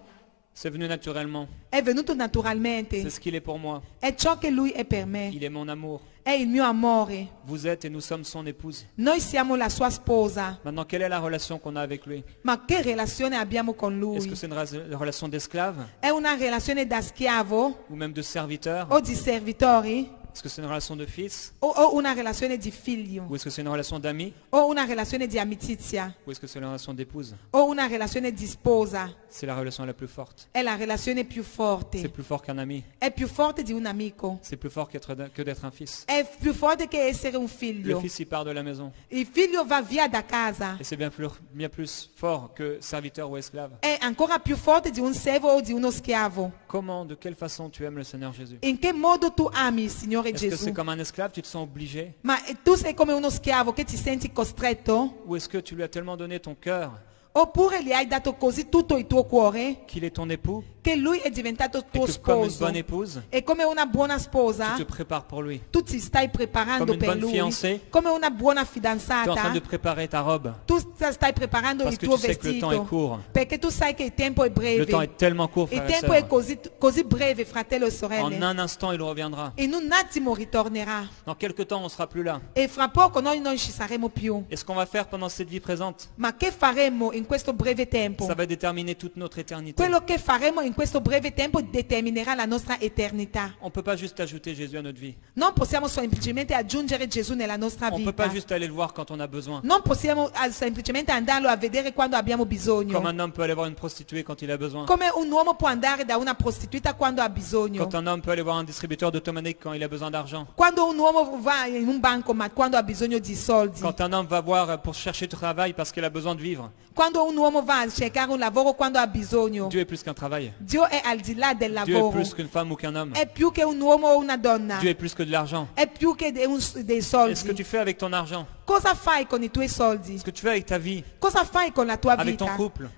C'est venu naturellement. È venuto C'est naturalmente. ce qu'il est pour moi. È ciò che Lui è per me. Il est mon amour. È il mio amore. Vous êtes et nous sommes son épouse. Noi siamo la sua sposa. Maintenant, quelle est la relation qu'on a avec lui? Ma che relazione abbiamo con Est-ce Lui? que c'est une relation d'esclave È una relazione da schiavo ou même de serviteur? o di servitori? Est-ce que c'est une relation de fils? O una relazione di figlio? Ou est-ce que c'est une relation d'amis? O una relazione di amicizia? Ou est-ce que c'est une relation d'épouse? O una relazione di sposa? C'est la relation la plus forte. È la relazione più C'est forte. plus fort qu'un ami. È più forte di un amico. C'est plus fort que d'être un fils. È più forte che essere un Le figlio. fils, il part de la maison. Il figlio va via da casa. Et c'est bien plus fort que serviteur ou esclave. È ancora più forte di un servo o di uno schiavo. Comment, de quelle façon tu aimes le Seigneur Jésus? In che modo tu ami il Signore Est-ce que Gesù? c'est comme un esclave, tu te sens obligé? Ma tu sei come uno schiavo che ti senti costretto? Ou est-ce que tu lui as tellement donné ton cœur Oppure gli hai dato così tutto il tuo cuore qu'il est ton époux che lui è diventato et tuo que comme une sposo. bonne épouse, E come una buona sposa, tu te prépares pour lui. tu ti stai preparando Come une per bonne lui. fiancée, Come una buona Tu es en train fidanzata, de préparer ta robe tu stai preparando parce il que tuo tu sais que le temps est vestito. court. Perché tu sai che il tempo è Le breve. temps est tellement court, Il frères et tempo è sœurs. così breve, fratello e En sorelle. un instant, il reviendra. In un attimo ritornerà. Dans quelques temps, on ne sera plus là. E fra poco noi non ci saremo più. Et ce qu'on va faire pendant cette vie présente, Ma che faremo in questo breve tempo? ça va déterminer toute notre éternité. Quello che faremo in questo breve tempo determinerà la nostra eternità. On ne peut pas juste ajouter Jésus à notre vie. Non possiamo semplicemente aggiungere Gesù nella nostra On ne peut pas vita. juste aller le voir quand on a besoin. Non possiamo semplicemente andarlo a vedere quando abbiamo Comme bisogno. un homme peut aller voir une prostituée quand il a besoin. Come un uomo può andare da una prostituta quando ha bisogno. Quand un homme peut aller voir un distributeur d'automatique quand il a besoin d'argent. Quando un uomo va in un bancomat quando ha bisogno di soldi. Quand un homme va voir pour chercher du travail parce qu'il a besoin de vivre. Quando un uomo va a cercare un lavoro quando ha bisogno. Dieu est plus qu'un travail. Dio è al di là del Dieu est lavoro. plus qu'une femme ou qu'un homme. È più che un uomo o una donna. Dieu est plus que de l'argent. È più che dei Et ce que soldi. tu fais avec ton argent, Cosa fai con i tuoi soldi? ce que tu fais avec ta vie, Cosa fai con la tua Avec vita? ton couple.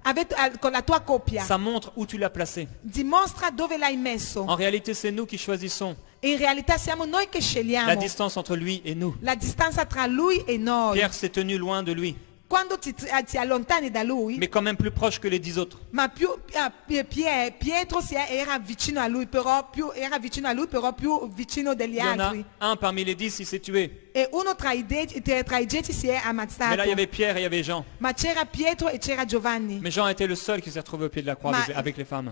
Con la tua coppia? ça montre où tu l'as placé. Dimostra dove l'hai messo. En réalité, c'est nous qui choisissons In realtà siamo noi che la scegliamo distance entre lui et nous. la distanza tra lui e noi. Pierre s'est tenu loin de lui, Quando ti allontani da lui, mais quand même plus proche que les 10 autres. ma Pietro era vicino a lui, però più vicino degli Il y en a altri. un parmi les 10, il s'est tué. E uno tra i 10 si è Mais ammazzato. là, il y avait Pierre et il y avait Jean. Ma c'era Pietro e c'era Giovanni. Mais Jean était le seul qui s'est retrouvé au pied de la croix Ma- avec les femmes.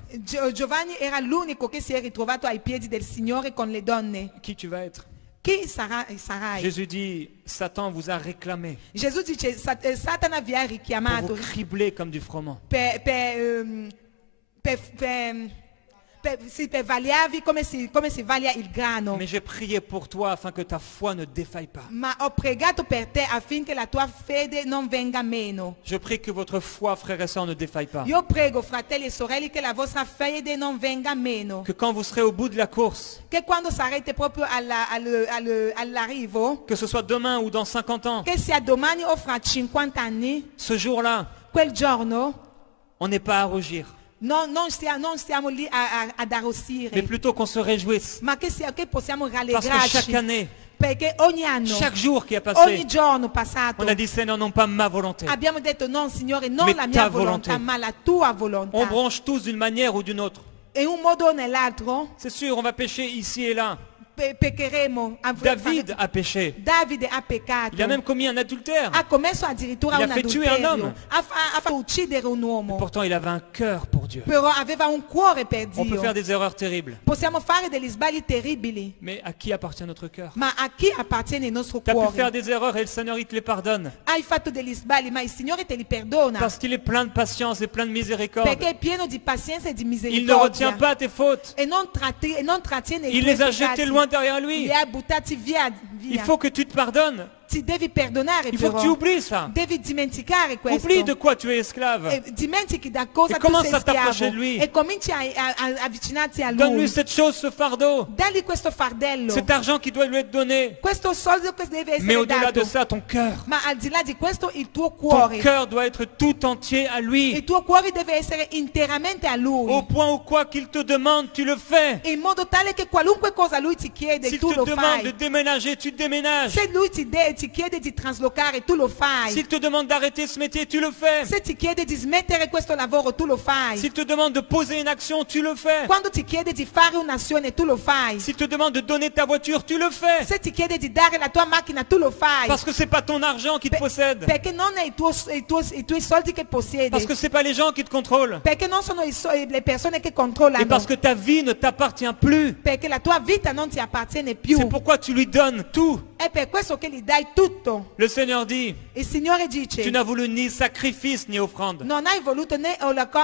Giovanni era l'unico che si è ritrovato ai piedi del Signore con le donne. Qui tu vas être? Chi sarai? Jésus dit, Satan vous a réclamé Gesù dice, Satana vi ha pour richiamato vous cribler comme du froment. per vagliarvi come si vaglia il grano. Mais j'ai prié pour toi afin que ta foi ne défaille pas. Ma ho pregato per te affinché la tua fede non venga meno. Je prie que votre foi, frères et sœurs, ne défaille pas. Io prego, fratelli e sorelle, che la vostra fede non venga meno. Que quand vous serez au bout de la course, Che quando sarete proprio all'arrivo, que ce soit demain ou dans 50 ans, che sia domani o fra 50 anni, ce jour-là, quel giorno on n'est pas à rougir, non stiamo lì ad mais arrossire, plutôt qu'on se réjouisse. ma che possiamo Parce que chaque rallegrarci. année, Perché ogni anno, chaque jour qui a ogni passé, giorno passato, on a dit Seigneur, non pas ma volonté. abbiamo detto no, Signore, non Mais la mia ta volontà, volonté. ma la tua On volontà. bronche tous d'une manière ou d'une autre. In un modo o nell'altro C'est sûr, on va pécher ici et là. peccheremo. David a péché. Davide ha peccato. Il a même commis un adultère. Ha commesso addirittura Il a un fait tuer un adulterio. homme. Ha fatto uccidere un uomo. Pourtant, il avait un cœur pour Dieu. Però aveva un cuore per On peut Dio. faire des erreurs terribles. Possiamo fare degli sbagli terribili. Mais à qui appartient notre cœur? Ma a chi appartiene il nostro Tu as pu cuore? faire des erreurs et le Seigneur, il te les pardonne. Hai fatto degli sbagli, ma il Signore te li perdona. Parce qu'il est plein de patience et plein de miséricorde. Perché è pieno di pazienza e di Il ne retient misericordia. pas tes fautes. E non trattiene i Il tuoi les a peccati. jetés loin derrière lui. Li ha buttati via. Il faut que tu te pardonnes. Ti devi perdonare, Il faut però. que tu oublies ça. Devi dimenticare questo. Oublie de quoi tu es esclave. E dimentichi da cosa E tu commence sei a t'approcher schiavo di lui. e cominci a avvicinarti a Donne-lui lui. cette chose, ce fardeau. Dagli questo fardello, Cet argent qui doit lui être donné. questo soldo che deve Mais essere au-delà de dato. ça, ton cœur. Ma al di là di questo, il tuo Ton cuore, cœur doit être tout entier à lui. il tuo cuore deve essere interamente a lui, Au point où quoi qu'il te demande, tu le fais. in modo tale che qualunque cosa lui ti chiede, S'il tu te lo demande de fai. déménager, tu déménages. Se lui ti chiede di traslocare, tu lo fai. S'il te demande d'arrêter ce métier, tu le fais. Se ti chiede di smettere questo lavoro, tu lo fai. S'il te demande de poser une action, tu le fais. Quando ti chiede di fare un'azione, tu lo fai. S'il te demande de donner ta voiture, tu le fais. Se ti chiede di dare la tua macchina, tu lo fai. Parce que c'est pas ton argent qui te possède. Perché non è i tuoi soldi che possiedi. Parce que c'est pas les gens qui te contrôlent. Perché non sono le persone che Et controllano. parce que ta vie ne t'appartient plus. Perché la tua vita non ti appartiene più. C'est pourquoi tu lui donnes tout. È per questo che gli dai tutto. Le Seigneur dit, Il Signore tu dice, n'as voulu ni sacrifice ni offrande. non hai voluto né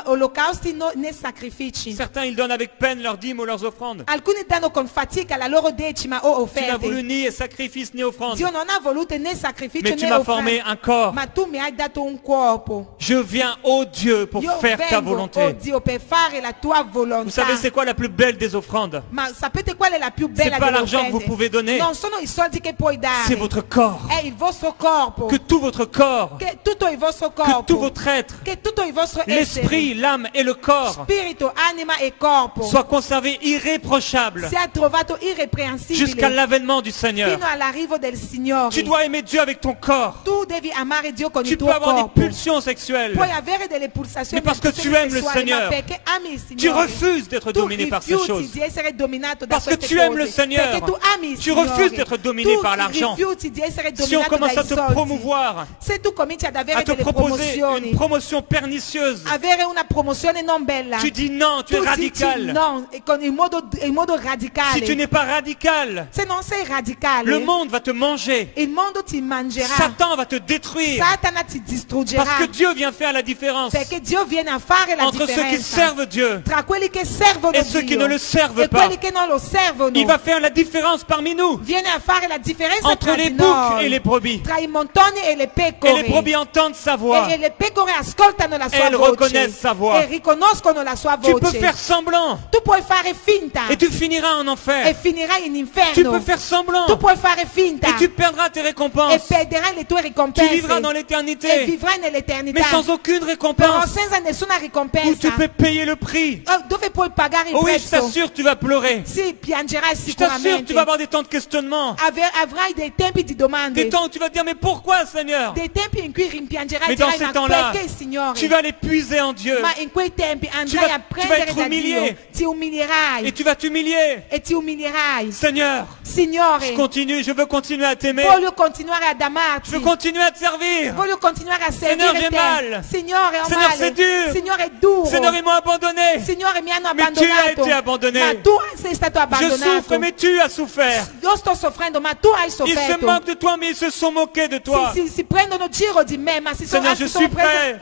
olocausti né sacrifici. Certains, ils donnent avec peine leurs dîmes ou leurs offrandes. Alcuni danno con fatica la loro decima o Tu n'as voulu offerte. ni sacrifice ni offrande. Dio non ha voluto né sacrificio Mais tu né m'as formé offrande. un corps. Ma tu mi hai dato un corpo. Je viens, ô Dieu, pour Io faire ta vengo, oh volonté. Dio, per fare la tua Vous volontà. savez, c'est quoi la plus belle des offrandes? Ma sapete qual è la più bella pas delle l'argent que offerte? vous pouvez donner. Non sono i soldi che puoi puoi dare c'est votre corps. è il vostro corpo, Que tout votre corps, che tutto il vostro que tout corpo, votre être, che tutto il vostro essere, l'esprit, l'âme et le corps spirito, anima e corpo, soient conservés irréprochables sia trovato irreprensibile jusqu'à l'avènement du Seigneur. fino all'arrivo del Signore. Tu dois aimer Dieu avec ton corps. Tu devi amare Dio con Tu il peux tuo avoir des corpo. pulsions sexuelles. Puoi avere delle pulsazioni Mais parce que tu aimes le sessuali, Seigneur. ma perché ami il Tu Signore. refuses d'être Tu dominé par ces rifiuti choses. di essere dominato da Parce que queste tu aimes cose, le Seigneur. perché tu ami il Tu Signore. refuses d'être dominé Tu par l'argent. rifiuti di essere Si on dominato commence à dai te soldi. promouvoir, Se tu cominci ad avere à te delle proposer promozioni, une promotion pernicieuse, avere una promozione non bella, tu dis non, tu es tu dici radical. no, e con il modo radicale. Si tu n'es pas radical, Se non sei radicale, le monde va te manger. il mondo ti mangerà. Satan va te détruire. Satana ti distruggerà. Parce que Dieu vient faire la différence Perché Dio viene a fare la entre ceux qui differenza servent Dieu. tra quelli che servono e ceux qui Dio ne le servent e pas. quelli che non lo servono. Il va faire la différence parmi nous, Viene a fare la differenza entre tra les di boucs noi, et les brebis. tra i montoni e le Et pecore. les brebis entendent sa voix. E le pecore ascoltano la sua Elles voce reconnaissent sa voix. e riconoscono la sua Tu peux voce. faire semblant Tu puoi fare finta et tu finiras en e enfer. finirai in Tu inferno. peux faire semblant Tu puoi fare finta et tu perdras tes e récompenses. perderai le tue Tu ricompense vivras dans e l'éternité, vivrai nell'eternità, mais sans aucune però récompense. senza nessuna Où ricompensa. tu peux payer le prix. Dove puoi pagare il Oh oui, je prezzo? t'assure, tu vas pleurer. Sì, piangerai Je t'assure, sicuramente. tu vas avoir des temps de questionnement. Avrai dei tempi di domande, Des temps où tu vas te dire, mais pourquoi, Seigneur? dei tempi in cui rimpiangerai Mais e dans dirai, ces ma temps-là, perché Signore? tu vas les puiser en Dieu. Ma in quei tempi vas- andrai a tu vas prendere être da umilié. Dio, ti umilierai Et tu vas t'humilier. e ti umilierai. Seigneur, Signore, je veux continuer à t'aimer. voglio continuare ad Je amarti. veux continuer à te servir. Voglio continuare a Seigneur, servire j'ai mal. te. Signore, ho Seigneur, male. c'est dur. Signore, è duro. Seigneur, ils m'ont abandonné. Signore, mi hanno Mais tu as abbandonato. été abandonné. Ma tu sei stato Je abbandonato. souffre, mais tu as souffert. Io sto soffrendo, ma tu hai Ils se sofferto. moquent de toi, mais ils se sont moqués de toi. Si prendono giro di me, ma si sono, Seigneur, je anzi sono suis preso- prêt.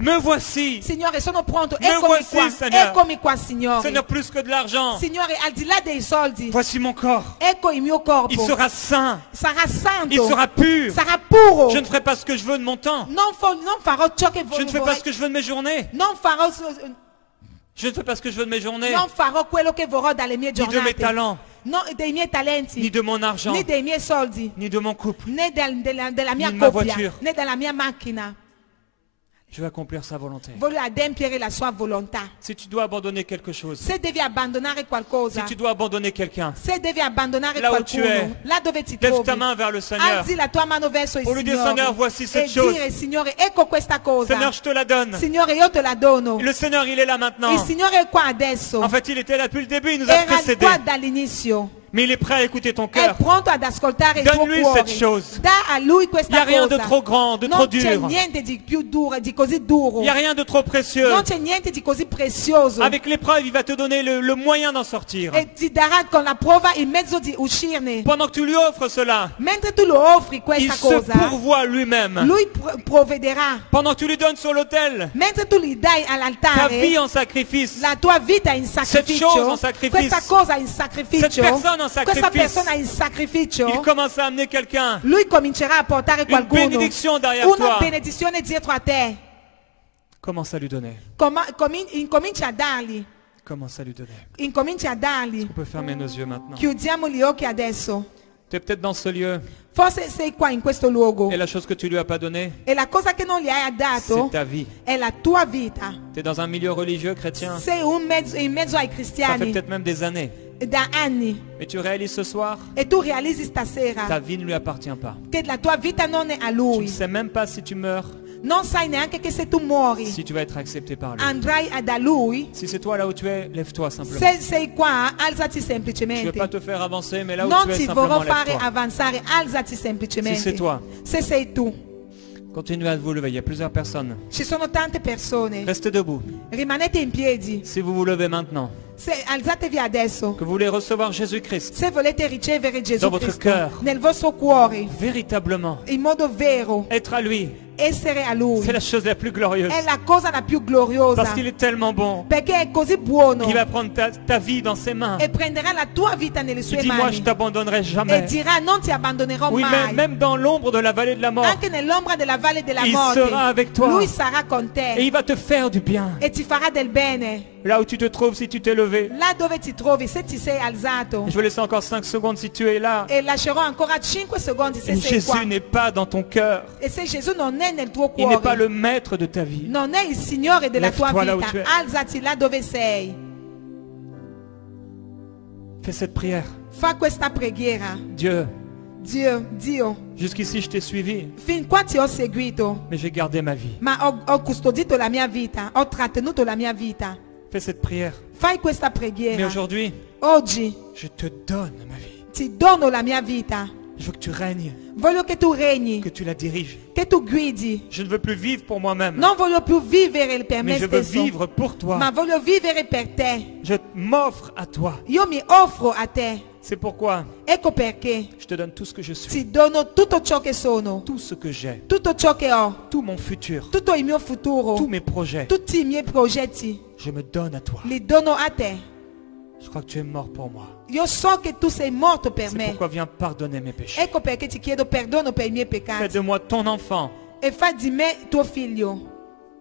Me voici. Signore, sono pronto. Me Eccomi voici, qua. Seigneur. Eccomi qua, Signore. Seigneur, plus que de l'argent. Signore, al di là dei soldi, Voici mon corps. ecco il mio corpo. Il sera saint. Sarà santo. Il sera pur. Sarà puro. Je ne ferai pas ce que je veux de mon temps. Non farò ciò che Je ne fais pas ce que je veux de mes journées. Non farò, Je ne fais pas ce que je veux de mes journées. non farò quello che vorrò dalle mie Ni de mes giornate. talents. No, dei miei talenti. Ni de mon argent. Né dei miei soldi. Ni de mon couple. Né della mia Ni de ma coppia. voiture. Né della mia macchina. Je vais accomplir sa volonté. Voglio adempiere la sua volontà. Si tu dois abandonner quelque chose, Se devi abbandonare qualcosa, si tu dois abandonner quelqu'un, se devi abbandonare Là où tu qualcuno, es, là dove ti lève trovi, ta main vers le Seigneur. alzi la tua mano verso il Pour lui dire, Signore Seigneur, voici cette e chose. dire, Signore, ecco questa cosa. Seigneur, je te la donne. Signore, io te la dono. Et le Seigneur, il est là maintenant. Il Signore è qua adesso. En fait, il était là depuis le début, il nous a Era précédés. qua dall'inizio. Mais il est prêt à écouter ton È cœur. pronto ad ascoltare il tuo Donne-lui cuore. cette chose. Dà a lui Il n'y questa a rien de cosa. trop grand, de trop Non c'è dur. niente di più duro, di così duro. Il n'y a rien de trop précieux. Non c'è niente di così prezioso. Avec l'épreuve, il va te donner le moyen d'en sortir. E ti darà con la prova il mezzo di uscirne. Pendant que tu lui offres cela, Mentre tu lo offri il questa se cosa, pourvoit lui-même. lui provvederà. Pendant que tu lui donnes sur l'autel Mentre tu gli dai ta all'altare vie en sacrifice, la tua vita in chose sacrificio, en sacrifice. questa cosa in sacrificio, Cette personne en sacrifice. questa persona in sacrificio, il commence à amener quelqu'un. lui comincerà a portare qualcuno, bénédiction derrière una toi. benedizione dietro a te. Commence à lui donner. Incominci a dargli, Commence à lui donner. incominci a dargli. On peut fermer nos yeux maintenant. Chiudiamo gli occhi adesso. Tu es peut-être dans ce lieu Forse sei qua in questo luogo et la chose que tu lui as pas donnée, e la cosa che non gli hai c'est dato ta vie. è la tua vita. Tu es dans un milieu religieux chrétien. Sei in mezzo ai Ça fait cristiani peut-être même des années. da anni Mais tu réalises ce soir, e tu realizzi stasera ta vie ne lui appartient pas. che la tua vita non è a Tu ne lui. sais même pas si tu meurs, Non sai neanche che se tu muori si tu vas être accepté par lui. andrai da lui. Si c'est toi là où tu es, lève-toi simplement. Se sei qua, alzati Je ne vais semplicemente. pas te faire avancer, mais là où Non tu es, ti vorrò simplement fare lève-toi. avanzare, alzati semplicemente. Si c'est toi. Se sei tu. Continuez à vous lever, il y a plusieurs personnes. Ci sono tante persone. Restez debout. Rimanete in piedi. Si vous vous levez maintenant, Alzatevi adesso. que vous voulez recevoir Jésus-Christ Se volete ricevere Gesù Dans votre Cristo cœur. nel vostro cuore, véritablement, in modo vero, être à lui, essere a Lui. C'est la chose la plus glorieuse. È la cosa la più gloriosa. Parce qu'il est tellement bon. Perché è così buono. Il va prendre ta vie dans ses mains. E prenderà la tua vita nelle Il sue dit, moi je mani. t'abandonnerai E jamais. dirà, non ti abbandonerò Oui, mai. même dans l'ombre de la vallée de la mort, Anche nell'ombra della valle della il morte. sera avec toi. Lui sarà con et te. il va te faire du bien. E ti farà del bene. Là où tu te trouves, si tu t'es levé. Là dove ti trovi, se ti sei alzato. Je vais laisser encore 5 secondes si tu es là. E lascerò ancora 5 secondi se Et sei qua. Jésus n'est pas dans ton cœur. E se Gesù non è nel tuo Il n'est pas cuore, le maître de ta vie. non è il Signore della tua Lève-toi là où vita, tu es. alzati là dove sei. Fais cette prière. Fa questa preghiera. Dieu, Dio, jusqu'ici je t'ai suivi, fin qua ti ho seguito, mais j'ai gardé ma vie. ma ho custodito la mia vita, ho trattenuto la mia vita. Fais cette prière. Fai questa Mais preghiera. aujourd'hui, Oggi je te donne ma vie. ti dono la mia vita. Je veux que tu règnes, Voglio che tu regni, que tu la diriges. che tu guidi. Je ne veux plus vivre pour moi-même, Non voglio più vivere per me mais je veux stesso, vivre pour toi. ma voglio vivere per te. Je m'offre à toi. Io mi offro a te. C'est pourquoi Ecco perché je te donne tout ce que je suis, ti dono tutto ciò che sono, tout ce que j'ai, tutto ciò che ho, tout mon futur, tutto il mio futuro, tous mes projets. tutti i miei progetti. Je me donne à toi. Li dono a te. Je crois que tu es mort pour moi. Io so che tu sei morto per C'est me. pourquoi viens pardonner mes péchés. Ecco perché ti chiedo perdono per i miei Fais peccati. de moi ton enfant. E fai di me tuo figlio.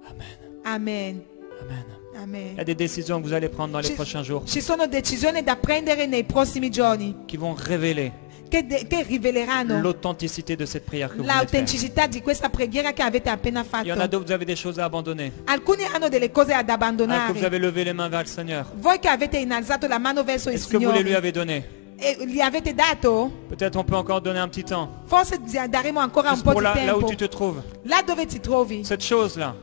Amen. Amen. Amen. Amen. Il y a des décisions que vous allez prendre dans les Ci, prochains jours ci sono decisioni da prendere nei prossimi giorni qui vont révéler che riveleranno l'authenticité de cette prière que vous venez de faire. l'autenticità di questa preghiera che avete appena Il y en a fatto. d'autres, vous avez des choses à abandonner. Alcuni hanno delle cose ad Alors que vous abbandonare. avez levé les mains vers le Seigneur. Voi che avete innalzato la mano verso il Est-ce que vous les lui Signore avez donné? e gli avete dato, Peut-être on peut encore donner un petit temps. forse daremo ancora un Juste po' pour di là où tempo. tu te trouves. Là dove ti trovi, Cette chose-là,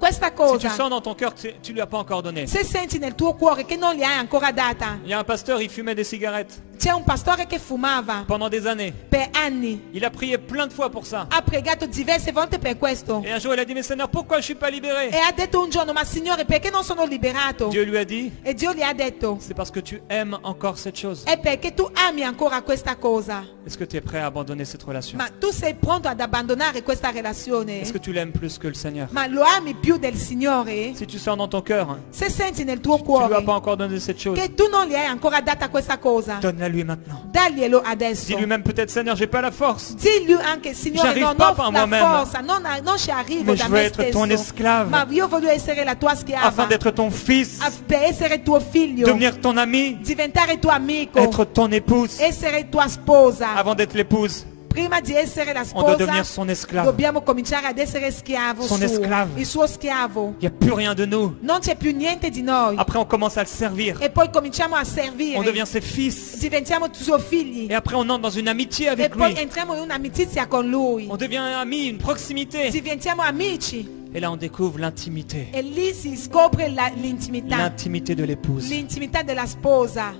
questa si tu cosa, sens dans ton cœur que tu ne lui as pas encore donné. se senti nel tuo cuore che non gli hai ancora data. Il y a un pasteur, il fumait des cigarettes C'è un pastore che fumava pendant des années. per anni, Il a prié plein de fois pour ça. ha pregato diverse volte per questo Et un jour, il a dit, mais Seigneur, pourquoi je ne suis pas libéré? e ha detto un giorno, ma Signore, perché non sono liberato? Dieu lui a dit, E Dio gli ha detto, c'est parce que tu aimes encore cette chose. è perché tu ami ancora questa cosa. Est-ce que tu es prêt à abandonner cette relation? Ma tu sei pronto ad abbandonare questa relazione? Est-ce que tu l'aimes plus que le Seigneur? Ma lo ami più del Signore? Si tu sens dans ton cœur, Se senti nel tuo tu ne lui as cuore pas encore donné cette chose, che tu non gli hai ancora data questa cosa, donne-la lui maintenant. daglielo adesso. Dis lui-même peut-être, Seigneur, j'ai pas la force, Dillo anche, Signore, J'arrive non pas ho par la moi-même. forza, non ci arrivo mais da je veux me être ton stesso, esclave, ma io voglio essere la tua schiava, afin d'être ton fils, per essere tuo figlio, devenir ton ami, diventare tuo amico, être ton épouse, essere tua sposa. avant d'être l'épouse. Prima di essere la On doit sposa, devenir son esclave. dobbiamo cominciare ad essere schiavo Son suo, esclave. il suo schiavo. Il n'y a plus rien de nous. Non c'è più niente di noi. Après, on commence à le servir. E poi cominciamo a servire. On devient ses fils. Diventiamo suoi figli. Et après, on entre dans une amitié E avec poi lui. entriamo in un'amicizia con lui. On devient amis, une proximité. Diventiamo amici. Et là, on découvre l'intimité. E lì si scopre l'intimità. L'intimité de l'épouse. L'intimità della sposa.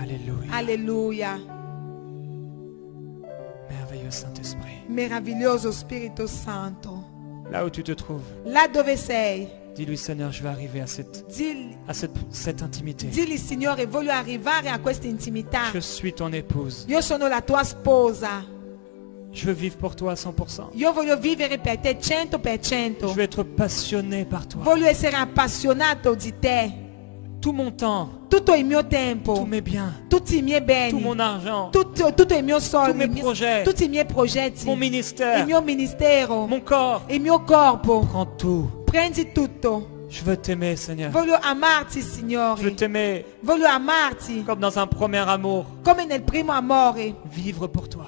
Alléluia. Alleluia. Merveilleux Saint-Esprit. Meraviglioso Spirito Santo. Là où tu te trouves, Là dove sei, dis-lui, Seigneur, je vais arriver à cette intimité. digli Signore, voglio arrivare a questa intimità. Je suis ton épouse. Io sono la tua sposa. Je veux vivre pour toi à 100%. Io voglio vivere per te 100%. Je veux être passionné par toi. Voglio essere appassionato di te. Tout mon temps, Tutto il mio tous tempo, mes biens, tutti i miei tout beni, mon argent, tutto il mio tous soldo, mes projets, tutti i miei progetti, mon il ministère, mio ministero, mon corps. il mio corpo. Prends tout. Prendi tutto. Je veux t'aimer, Seigneur. Voglio amarti, Je veux Signore. t'aimer Voglio amarti comme dans un premier amour. come nel primo amore. Vivre pour toi.